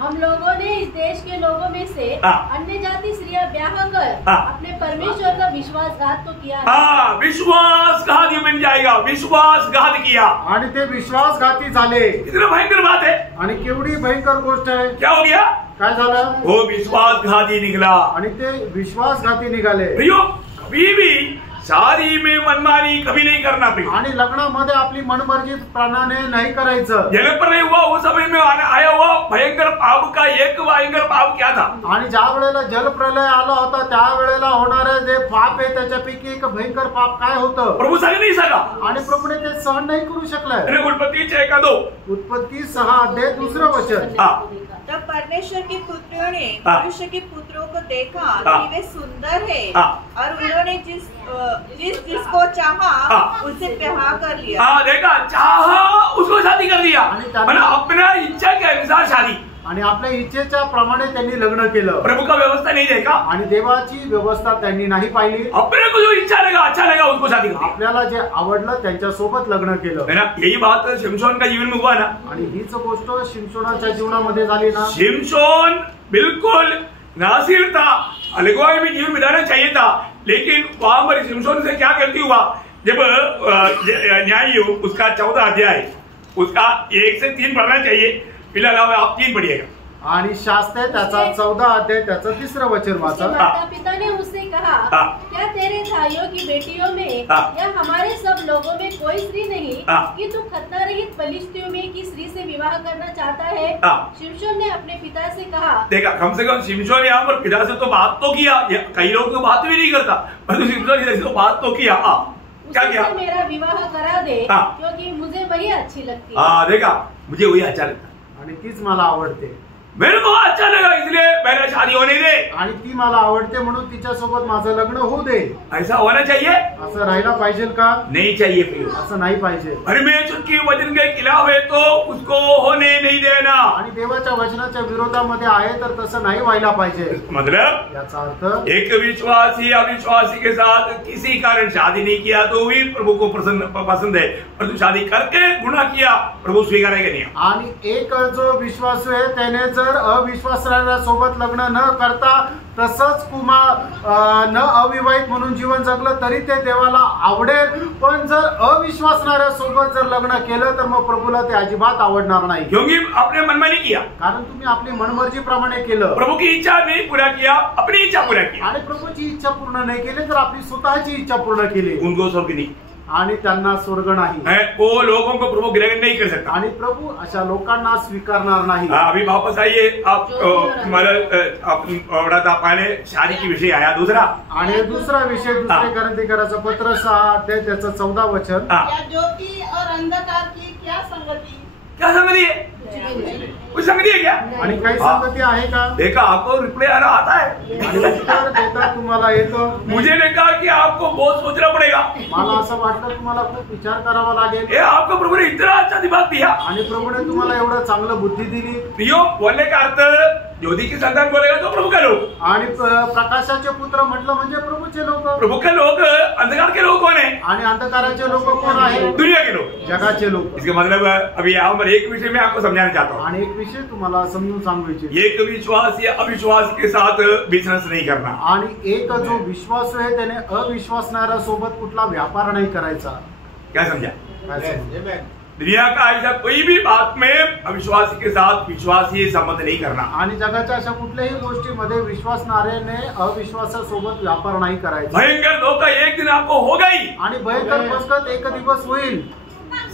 हम लोगों ने इस देश के लोगों में से अन्य जाति स्त्रियां ब्याह कर अपने परमेश्वर का विश्वासघात तो किया है. विश्वासघाती बन जाएगा, विश्वासघात किया आणि ते विश्वासघाती झाले. इतना भयंकर बात है. आणि केवढी भयंकर गोष्ट आहे. क्या हो गया, काय झालं, वो विश्वासघाती निकला. आणि ते विश्वासघाती निघाले. प्रियो, कभी भी शादी में मनमानी कभी नहीं करना प्रियो. आणि लग्नामध्ये आपली मनमर्जीत प्राणाने नाही करायचं. जलप्रलय हुआ उस समय में आया हुआ भयंकर पाप का एक भयंकर पाप क्या था. आणि ज्या वेळेला जलप्रलय आला होता त्यावेळेला होणारे जे पाप आहे त्याच्यापैकी एक भयंकर पाप काय होतं, प्रभु सांग नहीं सका, आणि प्रभूने ते सहन नाही करू शकले. उत्पत्ति 6:2, उत्पत्ति 6 अध्याय 2 वचन. तब परमेश्वर की पुत्रियों ने मनुष्य के पुत्रों को देखा कि वे सुंदर है, और उन्होंने जिसको चाहा उससे ब्याह कर लिया. देखा, चाहा उसको शादी कर दिया, मतलब अपना इच्छा के अनुसार शादी. आणि आपल्या इच्छेच्या प्रमाणे त्यांनी लग्न केलं. प्रभु का व्यवस्था नहीं देखा आणि देवाची व्यवस्था त्यांनी नाही पाहिली. अपने को जो इच्छा लगा अच्छा लगा उसको शादी कर. आपल्याला जे आवडलं त्यांच्या सोबत लग्न केलं. है ना. यही बात शिमशोन का जीवन में हुआ ना. आणि हीच गोष्ट शिमशोनाच्या जीवनामध्ये झाली ना. शिमशोन बिल्कुल नासिर था, अलगुआई में जीवन बिताना चाहिए था, लेकिन वहां पर शिमशोन से क्या गलती हुआ. जब न्याययुग उसका 14 अध्याय उसका 1 से 3 पढ़ना चाहिए. फिलहाल आप 3 पढ़िएगा. आणि शास्त्र त्याचा 14 अध्याय त्याचं 3रं वचन वाचा. माता पिता ने उससे कहा, क्या तेरे भाइयों की बेटियों में या हमारे सब लोगों में कोई स्त्री नहीं कि तू खतना रहित फलिश्तियों में की स्त्री से विवाह करना चाहता है. शिमशोन ने अपने पिता से कहा. देखा, कम से कम शिमशोन यहाँ पर पिता से तो बात तो किया. कई लोग तो बात भी नहीं करता, परंतु शिमशोन तो बात तो किया. क्या किया? मेरा विवाह करा दे क्योंकि मुझे वही अच्छी लगती है. देखा, मुझे वही अच्छा लगता आणि तीच मला आवडते. मेरे को अच्छा लगा इसलिए मेरा शादी होने दे. आणि ती मला आवडते म्हणून तिच्यासोबत माझं लग्न होऊ दे. ऐसा होना चाहिए. असं राहायला पाहिजे का? नहीं चाहिए. असं नाही पाहिजे. परमेश्वर की वचन के खिलाफ है तो उसको होने नहीं देना. आणि देवाच्या वचनाच्या विरोधामध्ये आहे तर तसं नाही व्हायला पाहिजे. मतलब याचा अर्थ एक विश्वासी अविश्वासी के साथ किसी कारण शादी नहीं किया तो भी प्रभु को पसंद है, परंतु शादी करके गुनाह किया प्रभु स्वीकारेगा नहीं. आणि एक जो विश्वासू आहे त्याने जर अविश्वासणाऱ्या सोबत लग्न न करता तसंच न अविवाहित म्हणून जीवन जगलं तरी ते देवाला आवडेल. पण जर अविश्वासणाऱ्या सोबत जर लग्न केलं तर मग प्रभूला ते अजिबात आवडणार नाही. क्योंकि आपने मनमानी किया. कारण तुम्ही आपली मनमर्जी प्रमाणे केलं. प्रभु की इच्छा नहीं पूरा किया, अपनी इच्छा पूरा की. आणि प्रभूची इच्छा पूर्ण नाही केली तर आपली स्वतःची इच्छा पूर्ण केली. उनको स्वर्ग नहीं. आणि त्यांना स्वर्ग नाही. वो लोगों को प्रभु ग्रहण नहीं कर सकता. आणि प्रभू अशा लोकांना स्वीकारणार नाही. अभी वापस आइए. आप पहले शादी की विषय आया. दूसरा आणि दुसरा विषय 2 कोरिन्थियराचं पत्र 6 अध्याय त्याचं 14 वचन. ज्योति और अंधकार की क्या संगति. क्या संगति है? कुछ संगति है क्या? आणि काही संगती आहे का? देखा, आपको रिप्लाई आ रहा आता है. आणि उत्तर देता तुम्हाला येतं. मुझे लगा कि आपको बहुत सोचना पड़ेगा. मला असं वाटलं तुम्हाला खूप विचार करावा लागेल. ये आपको प्रभु ने इतना अच्छा दिमाग दिया. आणि प्रभूने तुम्हाला एवढं चांगलं बुद्धी दिली. प्रियो बोलने का अर्थ ज्योति की संतान बोलेगा तो प्रभु के लोग. आणि प्रकाशाचे पुत्र म्हटलं म्हणजे प्रभूचे लोक. प्रभु के लोग अंधकार के लोग कौन है? आणि अंधकाराचे लोक कोण आहे? दुनिया के लोग, जगाचे लोक. इसका मतलब अभी यहाँ पर एक विषय में आपको समझाना चाहता हूँ. आणि एक विषय तुम्हाला समजून सांगू इच्छितो. एक विश्वास या अविश्वास के साथ बिजनेस नहीं करना. आणि एक जो विश्वासू आहे त्याने अविश्वासणाऱ्या सोबत कुठला व्यापार नाही करायचा. क्या समझा? दुनिया का ऐसा कोई भी बात में अविश्वासी के साथ विश्वासी संबंध नहीं करना. आणि जगाच्या अशा कुठल्याही गोष्टीमध्ये विश्वासणाऱ्याने अविश्वासासोबत व्यापार नाही करायचा. भयंकर धोखा एक दिन आपको होगा ही. आणि भयंकर फसगत एक दिवस होईल.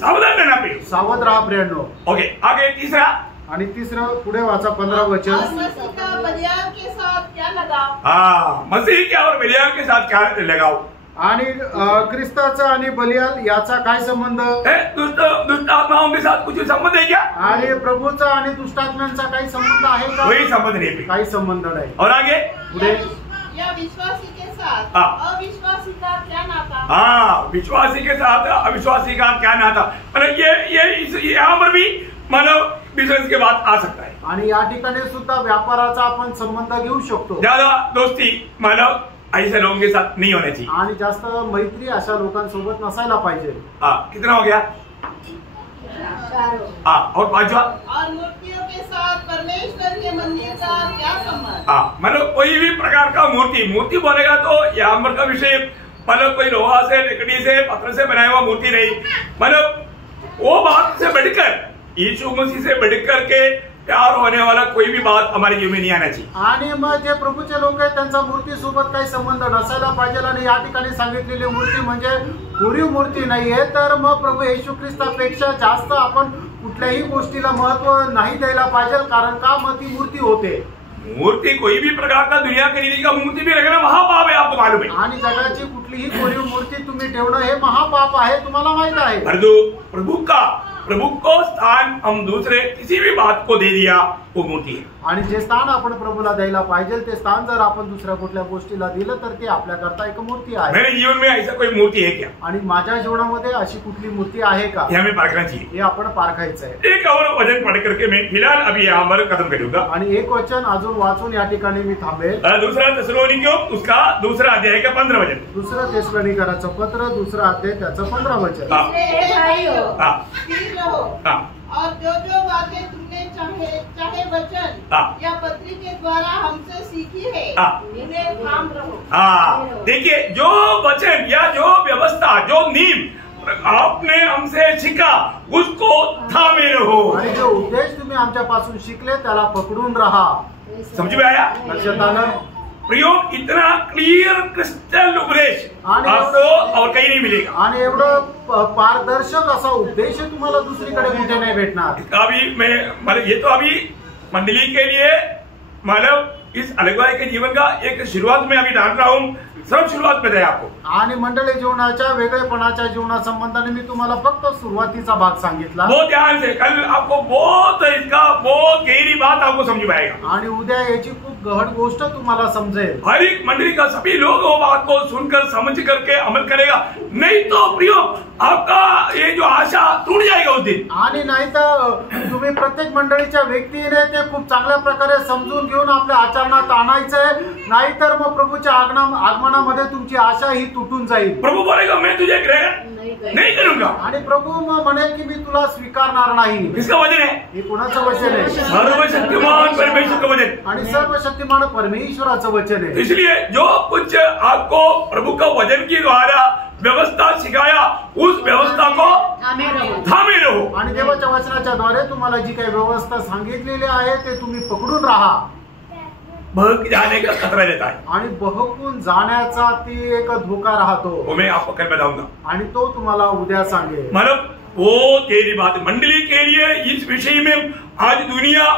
सावधान रहना प्रिय. सावध राहा प्रियांनो. ओके, आगे तीसरा. आणि तिसरं पुढे वाचा 15 वचन. मसीह का बलियान के साथ क्या लगाव. मसीह के और बलियान के साथ क्या लगाव. आणि ख्रिस्ताचा आणि बलियान याचा काय संबंध. दुष्ट आत्माओं के साथ कुछ संबंध है क्या. आणि प्रभूचा आणि दुष्टात्म्यांचा काही संबंध आहे का. कोई संबंध नहीं. काही संबंध नाही. और आगे पुढे या विश्वासी के साथ अविश्वासी का क्या नाता. विश्वासी के साथ अविश्वासी का क्या नाता. मतलब ये यहाँ पर भी मानव बिजनेस के बाद आ सकता है. आणि या ठिकाणी सुद्धा व्यापाराचा आपण संबंध घेऊ शकतो. ज्यादा दोस्ती मानव ऐसे लोगों के साथ नहीं होना चाहिए. आणि जास्त मैत्री अशा लोकांसोबत नसायला पाहिजे. कितना हो गया. और 5वां. और मूर्तियों के साथ परमेश्वर के मंदिर का क्या संबंध. मतलब कोई भी प्रकार का मूर्ति बोलेगा तो यहाँ पर का विषय मतलब कोई लोहा से, लकड़ी से, पत्थर से बनाया हुआ मूर्ति नहीं. मतलब वो बात से बढ़कर यीशु मसीह से बढ़कर के प्यार होने वाला कोई भी बात हमारे जीवन में नहीं आना चाहिए. आणि मग जे प्रभूचे लोक आहेत त्यांचा मूर्ती सोबत काही संबंध नसायला पाहिजे. आणि या ठिकाणी सांगितलेली मूर्ती म्हणजे कोरीव मूर्ती नाहीये. तर मग प्रभू येशू ख्रिस्तापेक्षा जास्त आपण कुठल्याही गोष्टीला महत्व नाही द्यायला पाहिजे. कारण का मग ती मूर्ती होते. मूर्ति कोई भी प्रकार का दुनिया के रीति का मूर्ति भी रखना महापाप है. आपको मालूम है. आणि जगाची कुठलीही कोरीव मूर्ती तुम्ही ठेवणं हे महापाप आहे. तुम्हाला माहित आहे. परंतु प्रभु का प्रभु को स्थान हम दूसरे किसी भी बात को दे दिया वो मूर्ति है। आणि जे स्थान आपण प्रभूला द्यायला पाहिजे ते स्थान जर आपण दुसऱ्या कुठल्या गोष्टीला दिलं तर ते आपल्याकरता एक मूर्ती आहे। मेरे जीवन में ऐसा कोई मूर्ति है क्या? आणि माझ्या जीवनामध्ये अशी कुठली मूर्ति आहे का? ये हमें परखना चाहिए, हे आपण पारखायचं आहे। एक और वचन पढ़ करके मैं फिलहाल अभी यहाँ पर खत्म करूंगा। आणि एक वचन अजून वाचून या ठिकाणी मी थांबेल। दूसरा थिस्सलुनीकियों उसका दूसरा अध्याय का 15 वचन। दुसरं थिस्सलुनीकराचं पत्र दुसरा अध्याय त्याचं 15 वचन। और जो बातें तुमने चाहे वचन या पत्री के द्वारा हमसे सीखी है इन्हें थाम रहो। देखिए, जो वचन या जो व्यवस्था जो नियम आपने हमसे सीखा उसको थामे रहो। आणि जो उपदेश तुम्ही आमच्यापासून शिकले त्याला पकडून राहा। समझ में आया? लक्षात आलं? प्रयोग इतना क्लियर क्रिस्टल उपदेश आपको और कहीं नहीं मिलेगा। आणि एवढं पारदर्शक असा उपदेश तुम्हाला दुसरीकडे कुठे नाही भेटणार। अभी मैं मतलब ये तो अभी मंडली के लिए मतलब इस अलगवाई के जीवन का एक शुरुआत में अभी डाल रहा हूँ, सब शुरुआत में है आपको। आणि मंडळी जीवनाच्या वेगळेपणाच्या जीवनासंबंधाने मी तुम्हाला फक्त सुरुवातीचा भाग सांगितला। बहुत ध्यान से, कल आपको बहुत इसका बहुत गहरी बात आपको समझ में आएगा। आणि उद्या याची खूप गहन गोष्ट तुम्हाला समजेल। हर एक मंडली का सभी लोग वो बात को सुनकर समझ करके अमल करेगा, नहीं तो प्रयोग आपका ये जो आशा टूट जाएगा उस दिन। आणि नाहीतर तुम्ही प्रत्येक मंडळीच्या व्यक्तीने ते खूप चांगल्या प्रकारे समजून घेऊन आपल्या आचरणात आणायचंय, नाहीतर मग प्रभूच्या आगमनामध्ये तुमची आशा ही तुटून जाईल। प्रभू बोलेगा मैं तुझे ग्रहण नहीं करूंगा। आणि प्रभू मग म्हणेल की मी तुला स्वीकारणार नाही। किसका वचन है? हे कोणाचं वचन आहे? सर्वशक्तिमान परमेश्वर का वचन। आणि सर्वशक्तिमान परमेश्वराचं वचन आहे। इसलिए जो कुछ आपको प्रभु का वचन के द्वारा व्यवस्था सिखाया उस व्यवस्था को थामे रहो। आणि देवाच्या वचनाच्या द्वारे तुम्हाला जी काही व्यवस्था सांगितलेली आहे ते तुम्ही पकडून राहा। बहक जाने का खतरा रहता है आणि बहकून जाण्याचा ती एक धोका राहतो। वो मैं आपको कल बताऊंगा आणि तो तुम्हाला उद्या सांगेल। मतलब वो तेरी बात मंडली के लिए इस विषय में आज दुनिया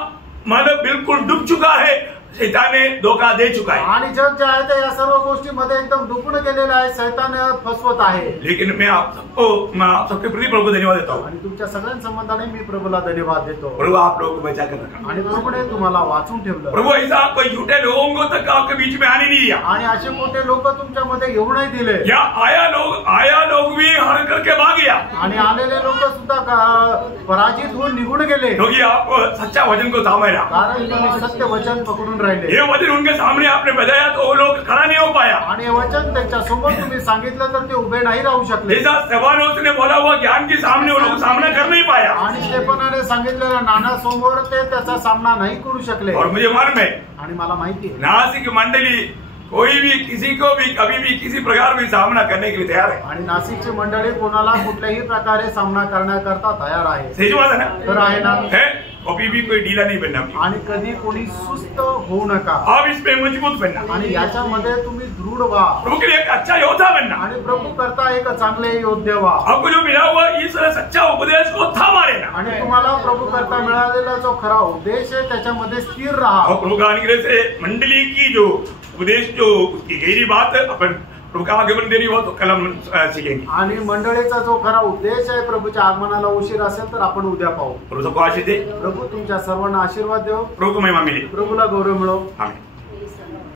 मतलब बिल्कुल डूब चुका है, शैतान ने धोखा दे चुका है। आणि जग जे आहे ते या सर्व गोष्टीमध्ये एकदम डुबून गेलेलं आहे, शैतान फसवत आहे। लेकिन मैं आप सबके प्रति प्रभु को धन्यवाद देता हूँ। आणि तुमच्या सगळ्या संबंधाने मी प्रभूला धन्यवाद देतो। प्रभु आप लोगों को बचा कर रखा आणि प्रभूने तुम्हाला वाचून ठेवलं। प्रभु ऐसा कोई झूठे लोगों को तक आपके बीच में आने नहीं दिया। आणि असे कोणते लोक तुमच्यामध्ये येऊ नाही दिले। या आया लोग भी हर करके भाग गया। आणि आलेले लोक सुद्धा पराजित होऊन निघून गेले, क्योंकि आप सच्चा वचन को थामे रहा। कारण तुम्ही सत्य वचन पकडून राहिले। ये वचन उनके सामने आपने बजाया तो वो लोग खड़ा नहीं हो पाया। आणि वचन त्यांच्या समोर तुम्ही सांगितलं तर ते उभे नाही राहू शकले। जैसा स्तेफानोस ने बोला हुआ ज्ञान के सामने वो लोग सामना कर नहीं पाया। आणि स्तेफानाने सांगितलेल्या नाना समोर ते त्याचा सामना नाही करू शकले। और मुझे मालूम है आणि मला माहिती आहे नासिक मंडली कोई भी किसी को भी कभी भी किसी प्रकार भी सामना करने के लिए तैयार है। आणि नाशिकची मंडळी कोणाला कुठल्याही प्रकारे सामना करण्याकरता तयार आहे। सही बात है ना? तर आहे ना? है, कभी भी कोई ढीला नहीं बनना। आणि कधी कोणी सुस्त होऊ नका। आप इसमें मजबूत बनना। आणि याच्यामध्ये तुम्ही दृढ व्हा। प्रभु के लिए एक अच्छा योद्धा बनना। आणि प्रभु करता एक चांगले योद्धे व्हा। आपको जो मिला हुआ इस सच्चा उपदेश को थामा लेना। आणि तुम्हाला प्रभु करता मिळालेला जो खरा उपदेश आहे त्याच्यामध्ये स्थिर राहा। और प्रभु का अनुग्रह से मंडली की जो उपदेश जो उसकी गहरी बात अपन प्रभु का आगमन देरी हो तो कल हम सीखेंगे। आणि मंडळीचा जो खरा उद्देश आहे प्रभूच्या आगमनाला उशीर असेल तर आपण उद्या पाहू। प्रभु सबको आशीष दे। प्रभू तुमच्या सर्वांना आशीर्वाद देव। प्रभु को महिमा मिले। प्रभूला गौरव मिळो। आमीन।